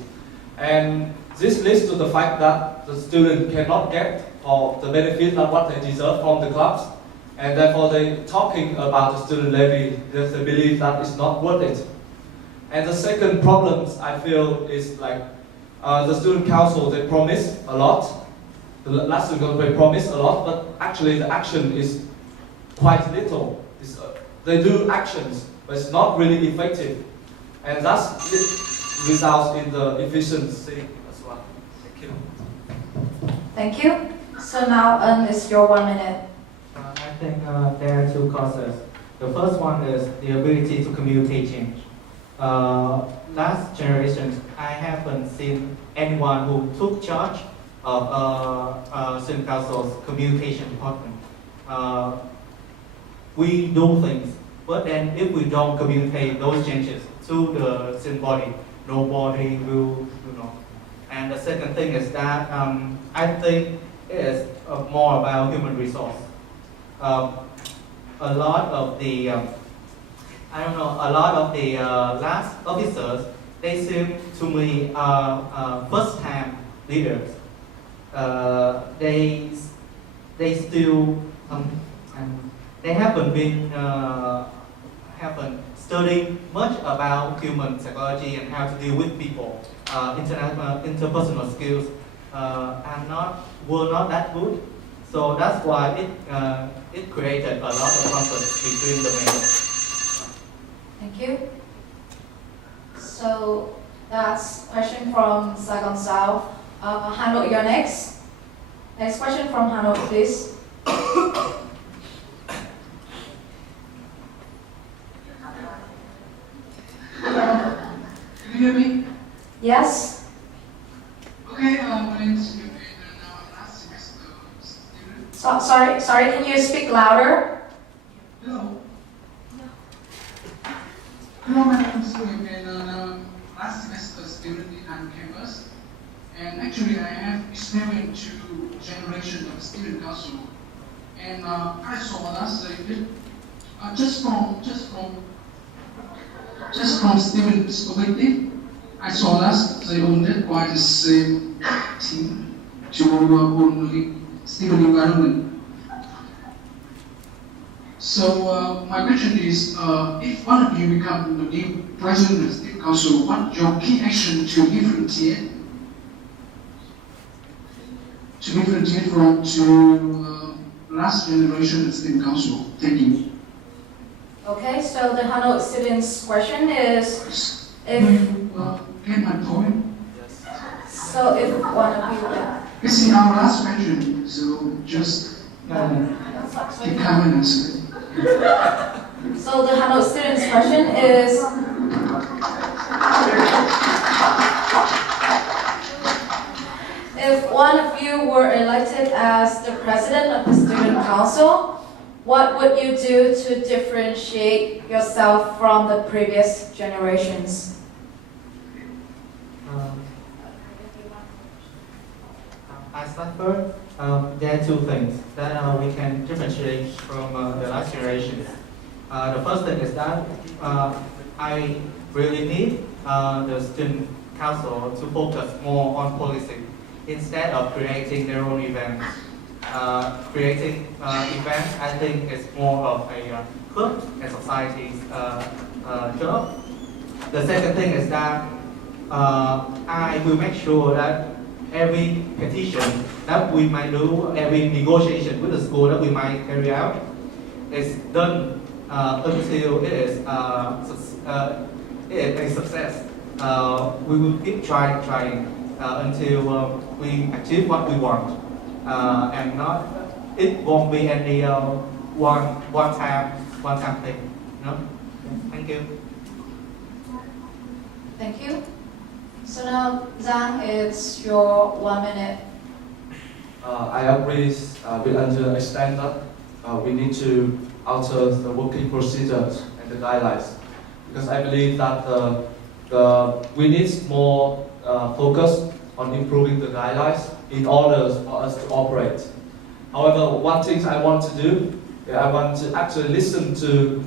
And this leads to the fact that the student cannot get or the benefit of what they deserve from the clubs, and therefore they talking about the student levy because they believe that it's not worth it. And the second problem I feel is like the student council, they promise a lot. The last student council, they promise a lot, but actually the action is quite little. They do actions, but it's not really effective. And that results in the efficiency as well. Thank you. Thank you. So now, it's your 1 minute. I think there are two causes. The first one is the ability to communicate change. Last generation, I haven't seen anyone who took charge of student council's communication department. We do things, but then if we don't communicate those changes to the student body, nobody will know. And the second thing is that I think it is more about human resource. A lot of the last officers, they seem to me first-time leaders. They still they haven't been studying much about human psychology and how to deal with people. Interpersonal skills were not that good. So that's why it created a lot of conflict between the members. Thank you. So that's question from Saigon South. Hanoi, you're next. Next question from Hanoi, please. Can you hear me? Yes. Okay, my name is Yuan, and last semester student. Sorry, can you speak louder? Hello. Hello, my name is Yuan, and last semester student on campus. And actually, I have experienced 2 generations of student council, and I saw that just from students' perspective, I saw that they owned quite the same team to only student environment. So my question is, if one of you become the new president of the student council, what your key action to differentiate from last generation of student council? Thank you. Okay, so the Hanoi students' question is, if Get my point? so, if one of you, It's in our last question, so just keep comment and say. so the Hanoi students' question is, if one of you were elected as the president of the student council, what would you do to differentiate yourself from the previous generations? I start first. There are 2 things that we can differentiate from the last generations. The first thing is that I really need the student council to focus more on policy instead of creating their own events. Creating events, I think, is more of a club and society's job. The second thing is that I will make sure that every petition that we might do, every negotiation with the school that we might carry out, is done until it is a success. We will keep trying until we achieve what we want. And not, it won't be any one time thing. No? Thank you. Thank you. So now, Zhang, it's your 1 minute. I agree with Angela extent that we need to alter the working procedures and the guidelines, because I believe that we need more focus on improving the guidelines in order for us to operate. However, one thing I want to do, I want to actually listen to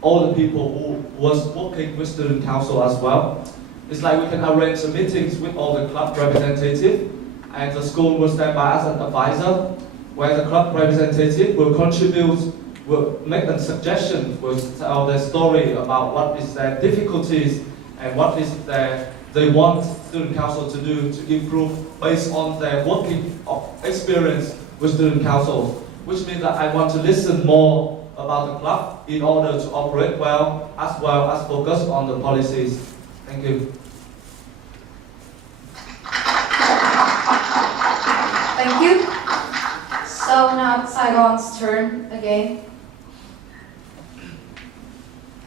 all the people who was working with student council as well. It's like we can arrange meetings with all the club representatives, and the school will stand by as an advisor, where the club representative will contribute, will make a suggestion, will tell their story about what is their difficulties and what is they want student council to do to improve based on their working experience with student council, which means that I want to listen more about the club in order to operate well as focus on the policies. Thank you. Thank you. So now Saigon's turn again.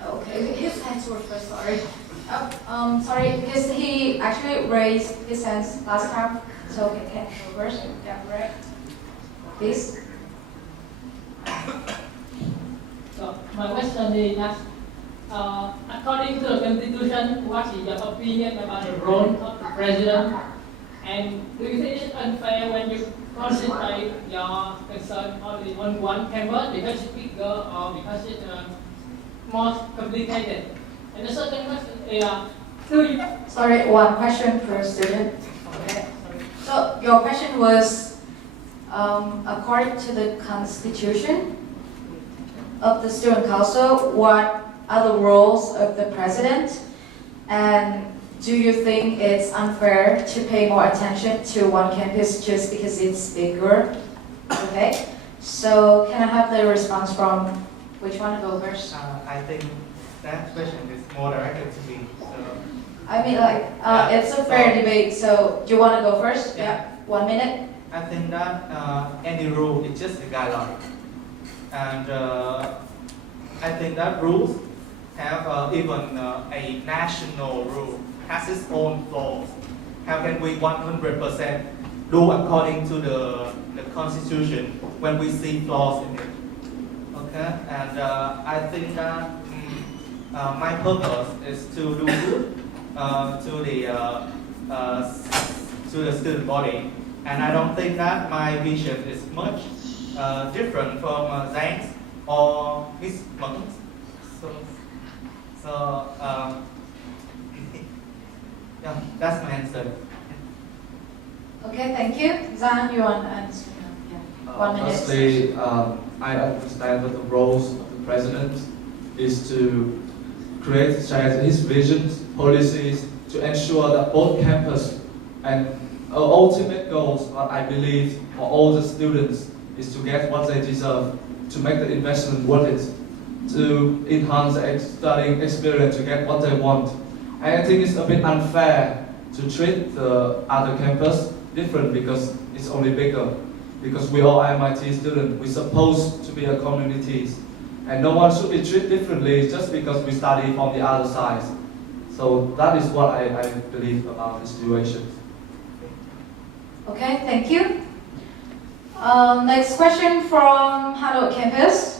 Okay, his hands were first, sorry. Sorry, because he actually raised his hands last time, so he can go first. Yeah, right. Please. So my question is that, according to the Constitution, what is your opinion about the role of the President? And do you think it's unfair when you concentrate your concern only on one campus because it's bigger or because it's more complicated? And the second question is, Sorry, one question per student. Okay. So your question was, according to the Constitution of the Student Council, what are the roles of the President? And do you think it's unfair to pay more attention to one campus just because it's bigger? Okay. So can I have the response from which one to go first? I think that question is more directed to me. So. I mean, like, it's a fair debate. So do you want to go first? Yeah. 1 minute. I think that any rule is just a guideline, and I think that rules have even a national rule has its own flaws. How can we 100% do according to the Constitution when we see flaws in it? Okay, and I think that my purpose is to do good to to the student body. And I don't think that my vision is much different from Zhang's or Miss Meng's. So yeah, that's my answer. Okay, thank you. Zhang, you want to answer? Yeah. 1 minute. Firstly, I understand that the roles of the president is to share his visions, policies, to ensure that both campus and ultimate goals, what I believe for all the students, is to get what they deserve, to make the investment worth it, to enhance their studying experience, to get what they want. And I think it's a bit unfair to treat the other campus different because it's only bigger. Because we all RMIT students, we're supposed to be a community. And no one should be treated differently just because we study from the other side. So that is what I believe about the situation. Okay, thank you. Next question from Hanoi campus.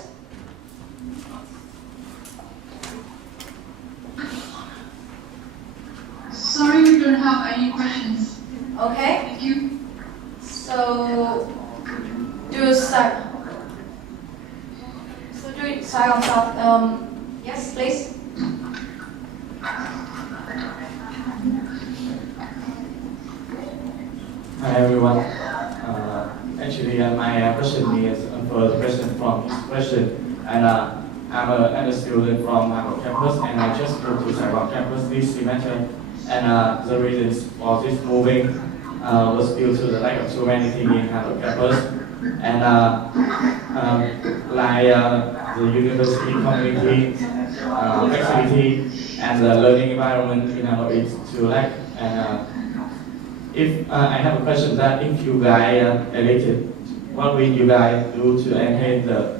Sorry, we don't have any questions. Okay, Thank you. so do Saigon South. Yes, please. Hi everyone. Actually, my question is for the question from his question, and I'm a student from Hanoi campus, and I just moved to Saigon campus this semester, and the reasons for this moving was due to the lack of so many things in Hanoi campus, and like the university community, facility, and the learning environment in Hanoi is too lack. And if I have a question that if you guys elected, what will you guys do to enhance the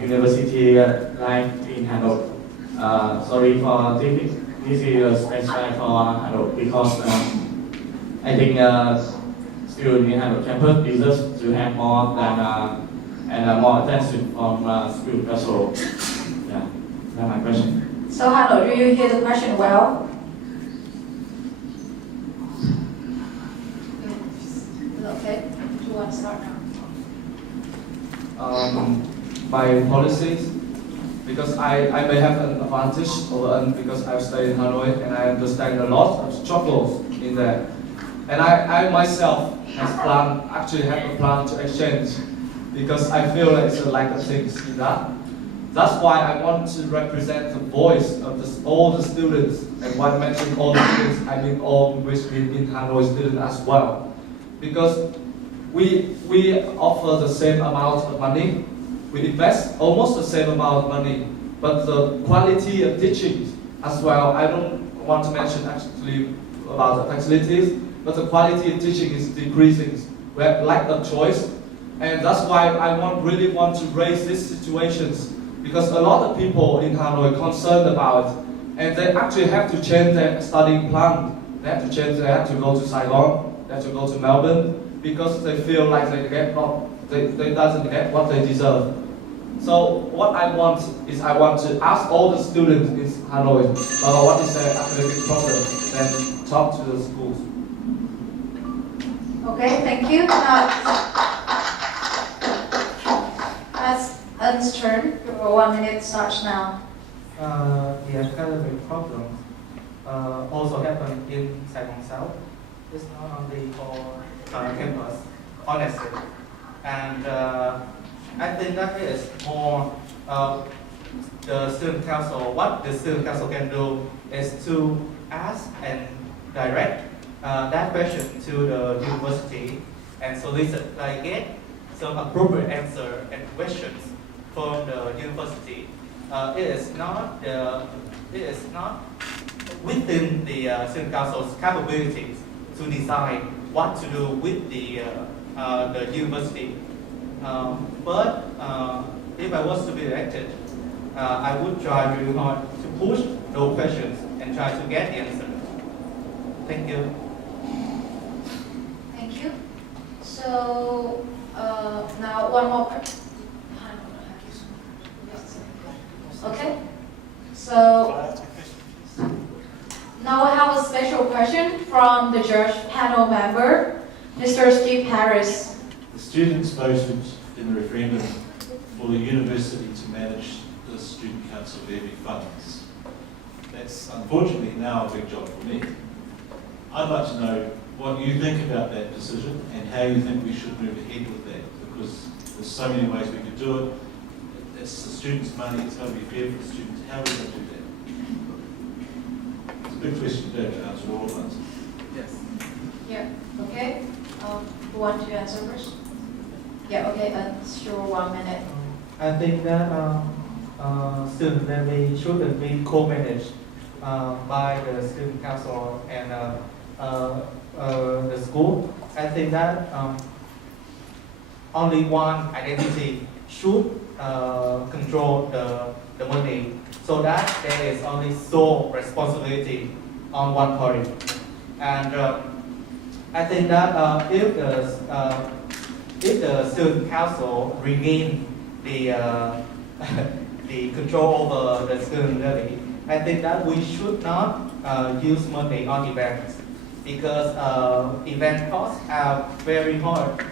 university life in Hanoi? Sorry for this is specified for Hanoi because I think students in Hanoi campus deserve to have more than and more attention from school. So yeah, that's my question. So Hanoi, do you hear the question well? Okay, do you want to start now? By policies, because I may have an advantage over them because I've stayed in Hanoi and I understand a lot of struggles in there. And I myself actually have a plan to exchange because I feel like it's a lack of things in that. That's why I want to represent the voice of all the students, and when I mention all the students, I mean all which mean in Hanoi students as well. Because we offer the same amount of money, we invest almost the same amount of money, but the quality of teaching as well, I don't want to mention actually about the facilities, but the quality of teaching is decreasing. We have lack of choice, and that's why I really want to raise these situations, because a lot of people in Hanoi are concerned about it, and they actually have to change their studying plan. They have to go to Saigon, they have to go to Melbourne, because they feel like they doesn't get what they deserve. So what I want to ask all the students in Hanoi about what is their academic problem, then talk to the schools. Okay, thank you. Now, that's Ern's turn. Your 1 minute starts now. The academic problems also happen in Saigon South. It's not only for campus, honestly. And I think that is more the student council. What the student council can do is to ask and direct that question to the university and solicit like get some appropriate answer and questions from the university. It is not within the student council's capabilities to decide what to do with the university. But if I was to be elected, I would try really hard to push those questions and try to get the answer. Thank you. Thank you. So now one more question. Okay. So now we have a special question. question from the judge panel member, Mr. Steve Harris. The students voted in the referendum for the university to manage the student council levy funds. That's unfortunately now a big job for me. I'd like to know what you think about that decision and how you think we should move ahead with that, because there's so many ways we could do it. It's the students' money, it's got to be fair for the students. How are we going to do that? It's a big question to answer all of us. Yes. Yeah, okay. Who want to answer first? Yeah, okay, sure, 1 minute. I think that student levy shouldn't be co-managed by the student council and the school. I think that only one identity should control the money, so that there is only sole responsibility on one party. And I think that if the student council regain the the control over the student levy, I think that we should not use money on events, because event costs are very hard.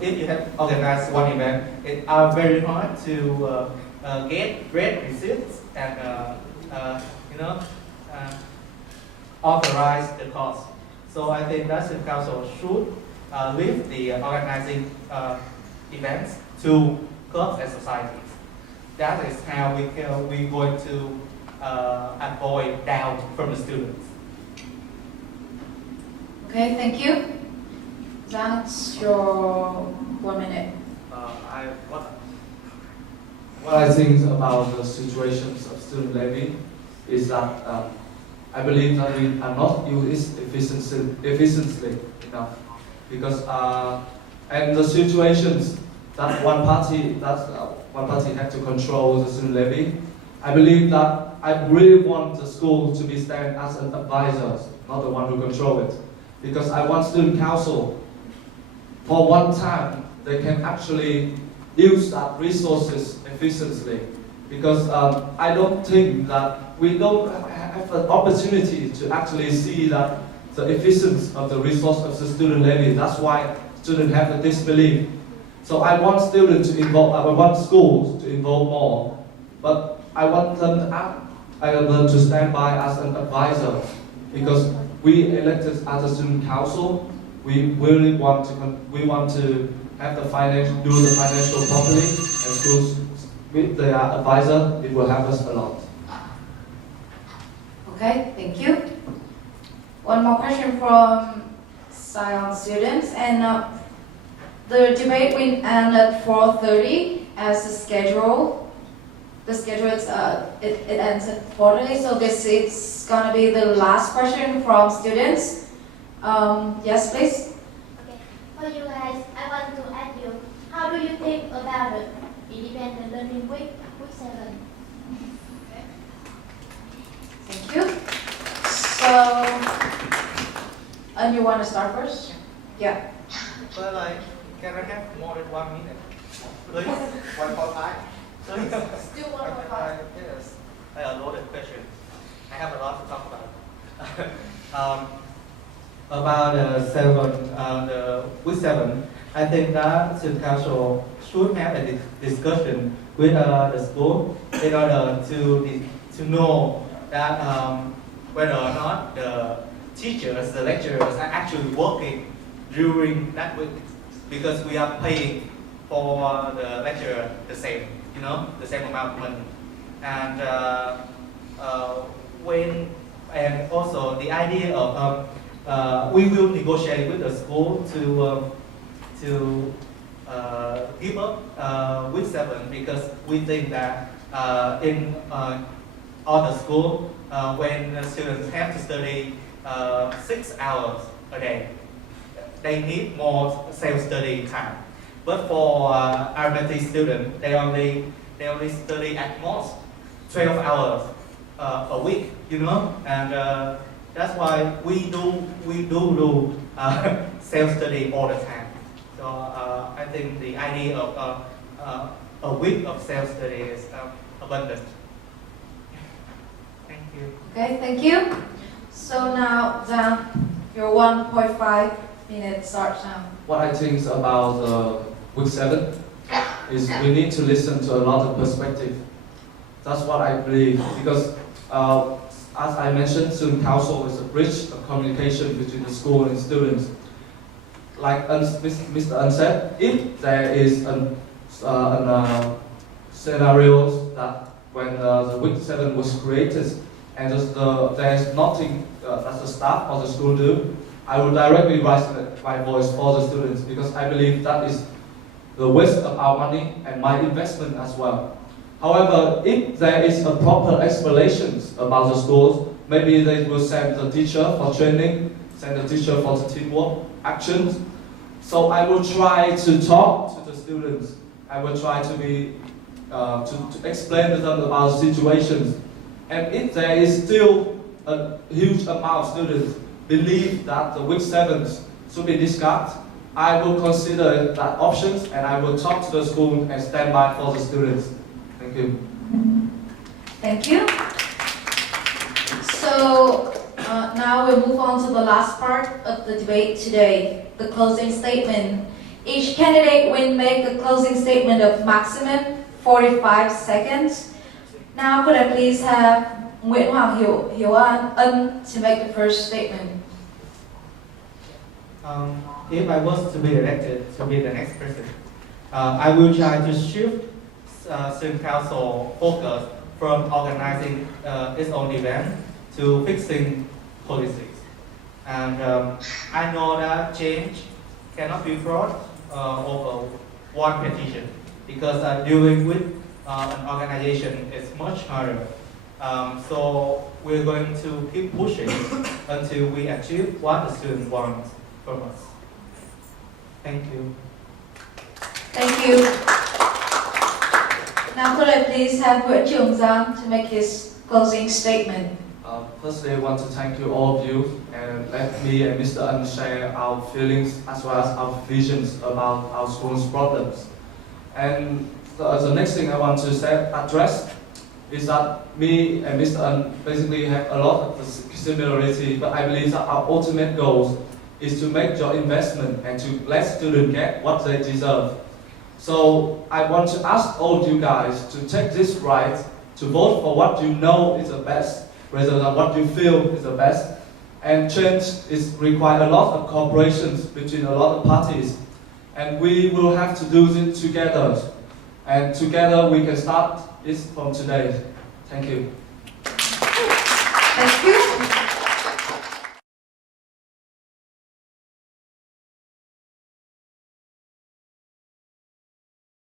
If you have organized one event, it are very hard to get great receipts and authorize the cost. So I think that the council should leave the organizing events to clubs and societies. That is how we're going to avoid doubt from the students. Okay, thank you. That's your 1 minute. What I think about the situations of student levy is that I believe that we are not used efficiently enough, because and the situations that one party had to control the student levy, I believe that I really want the school to be stand as an advisor, not the one who control it, because I want student council for one time they can actually use that resources efficiently, because I don't think that we don't have an opportunity to actually see that the efficiency of the resource of the student levy. That's why students have the disbelief. So I want students to involve, I want schools to involve more, but I want them to stand by as an advisor, because we elected as a student council, we really want to have the do the financial properly, and schools with their advisor, it will help us a lot. Okay, thank you. One more question from Saigon students, and the debate will end at 4:30 as the schedule. The schedule is it ends at 4:30, so this is gonna be the last question from students. Yes, please. Okay. For you guys, I want to ask you, how do you think about the independent learning week 7? Thank you. So, and you want to start first? Yeah. But can I have more than 1 minute? Please, 1.5. Please. Still 1.5. Yes. A loaded question. I have a lot to talk about. About the week 7, I think that student council should have a discussion with the school in order to know that whether or not the teachers, the lecturers are actually working during that week, because we are paying for the lecturer the same, the same amount of money. And and also the idea of we will negotiate with the school to give up week 7, because we think that in all the school, when the students have to study 6 hours a day, they need more self-study time. But for RMIT students, they only study at most 12 hours a week, and that's why we do self-study all the time. So I think the idea of a week of self-study is abundant. Thank you. Okay, thank you. So now, Zhang, your 1.5 minutes starts now. What I think about week 7 is we need to listen to a lot of perspective. That's what I believe, because as I mentioned, student council is a bridge of communication between the school and students. Like Mr. Un said, if there is scenarios that when the week 7 was created and there is nothing that the staff or the school do, I will directly raise my voice for the students, because I believe that is the waste of our money and my investment as well. However, if there is a proper explanations about the schools, maybe they will send the teacher for training, send the teacher for the teamwork actions. So I will try to talk to the students. I will try to be to explain to them about situations. And if there is still a huge amount of students believe that the week 7 should be discarded, I will consider that options and I will talk to the school and stand by for the students. Thank you. Thank you. So now we'll move on to the last part of the debate today, the closing statement. Each candidate will make a closing statement of maximum 45 seconds. Now could I please have Nguyễn Hoàng Hiếu An to make the first statement. If I was to be elected to be the next president, I will try to shift student council focus from organizing its own event to fixing policies. And I know that change cannot be brought over one petition, because dealing with an organization is much harder. So we're going to keep pushing until we achieve what the students want from us. Thank you. Thank you. Now could I please have Nguyễn Trường Giang to make his closing statement. Firstly, I want to thank you all of you, and let me and Mr. Un share our feelings as well as our visions about our school's problems. And the next thing I want to address is that me and Mr. Un basically have a lot of similarity, but I believe that our ultimate goal is to make your investment and to let students get what they deserve. So I want to ask all of you guys to take this right to vote for what you know is the best, rather than what you feel is the best. And change is require a lot of cooperations between a lot of parties. And we will have to do this together. And together we can start this from today. Thank you.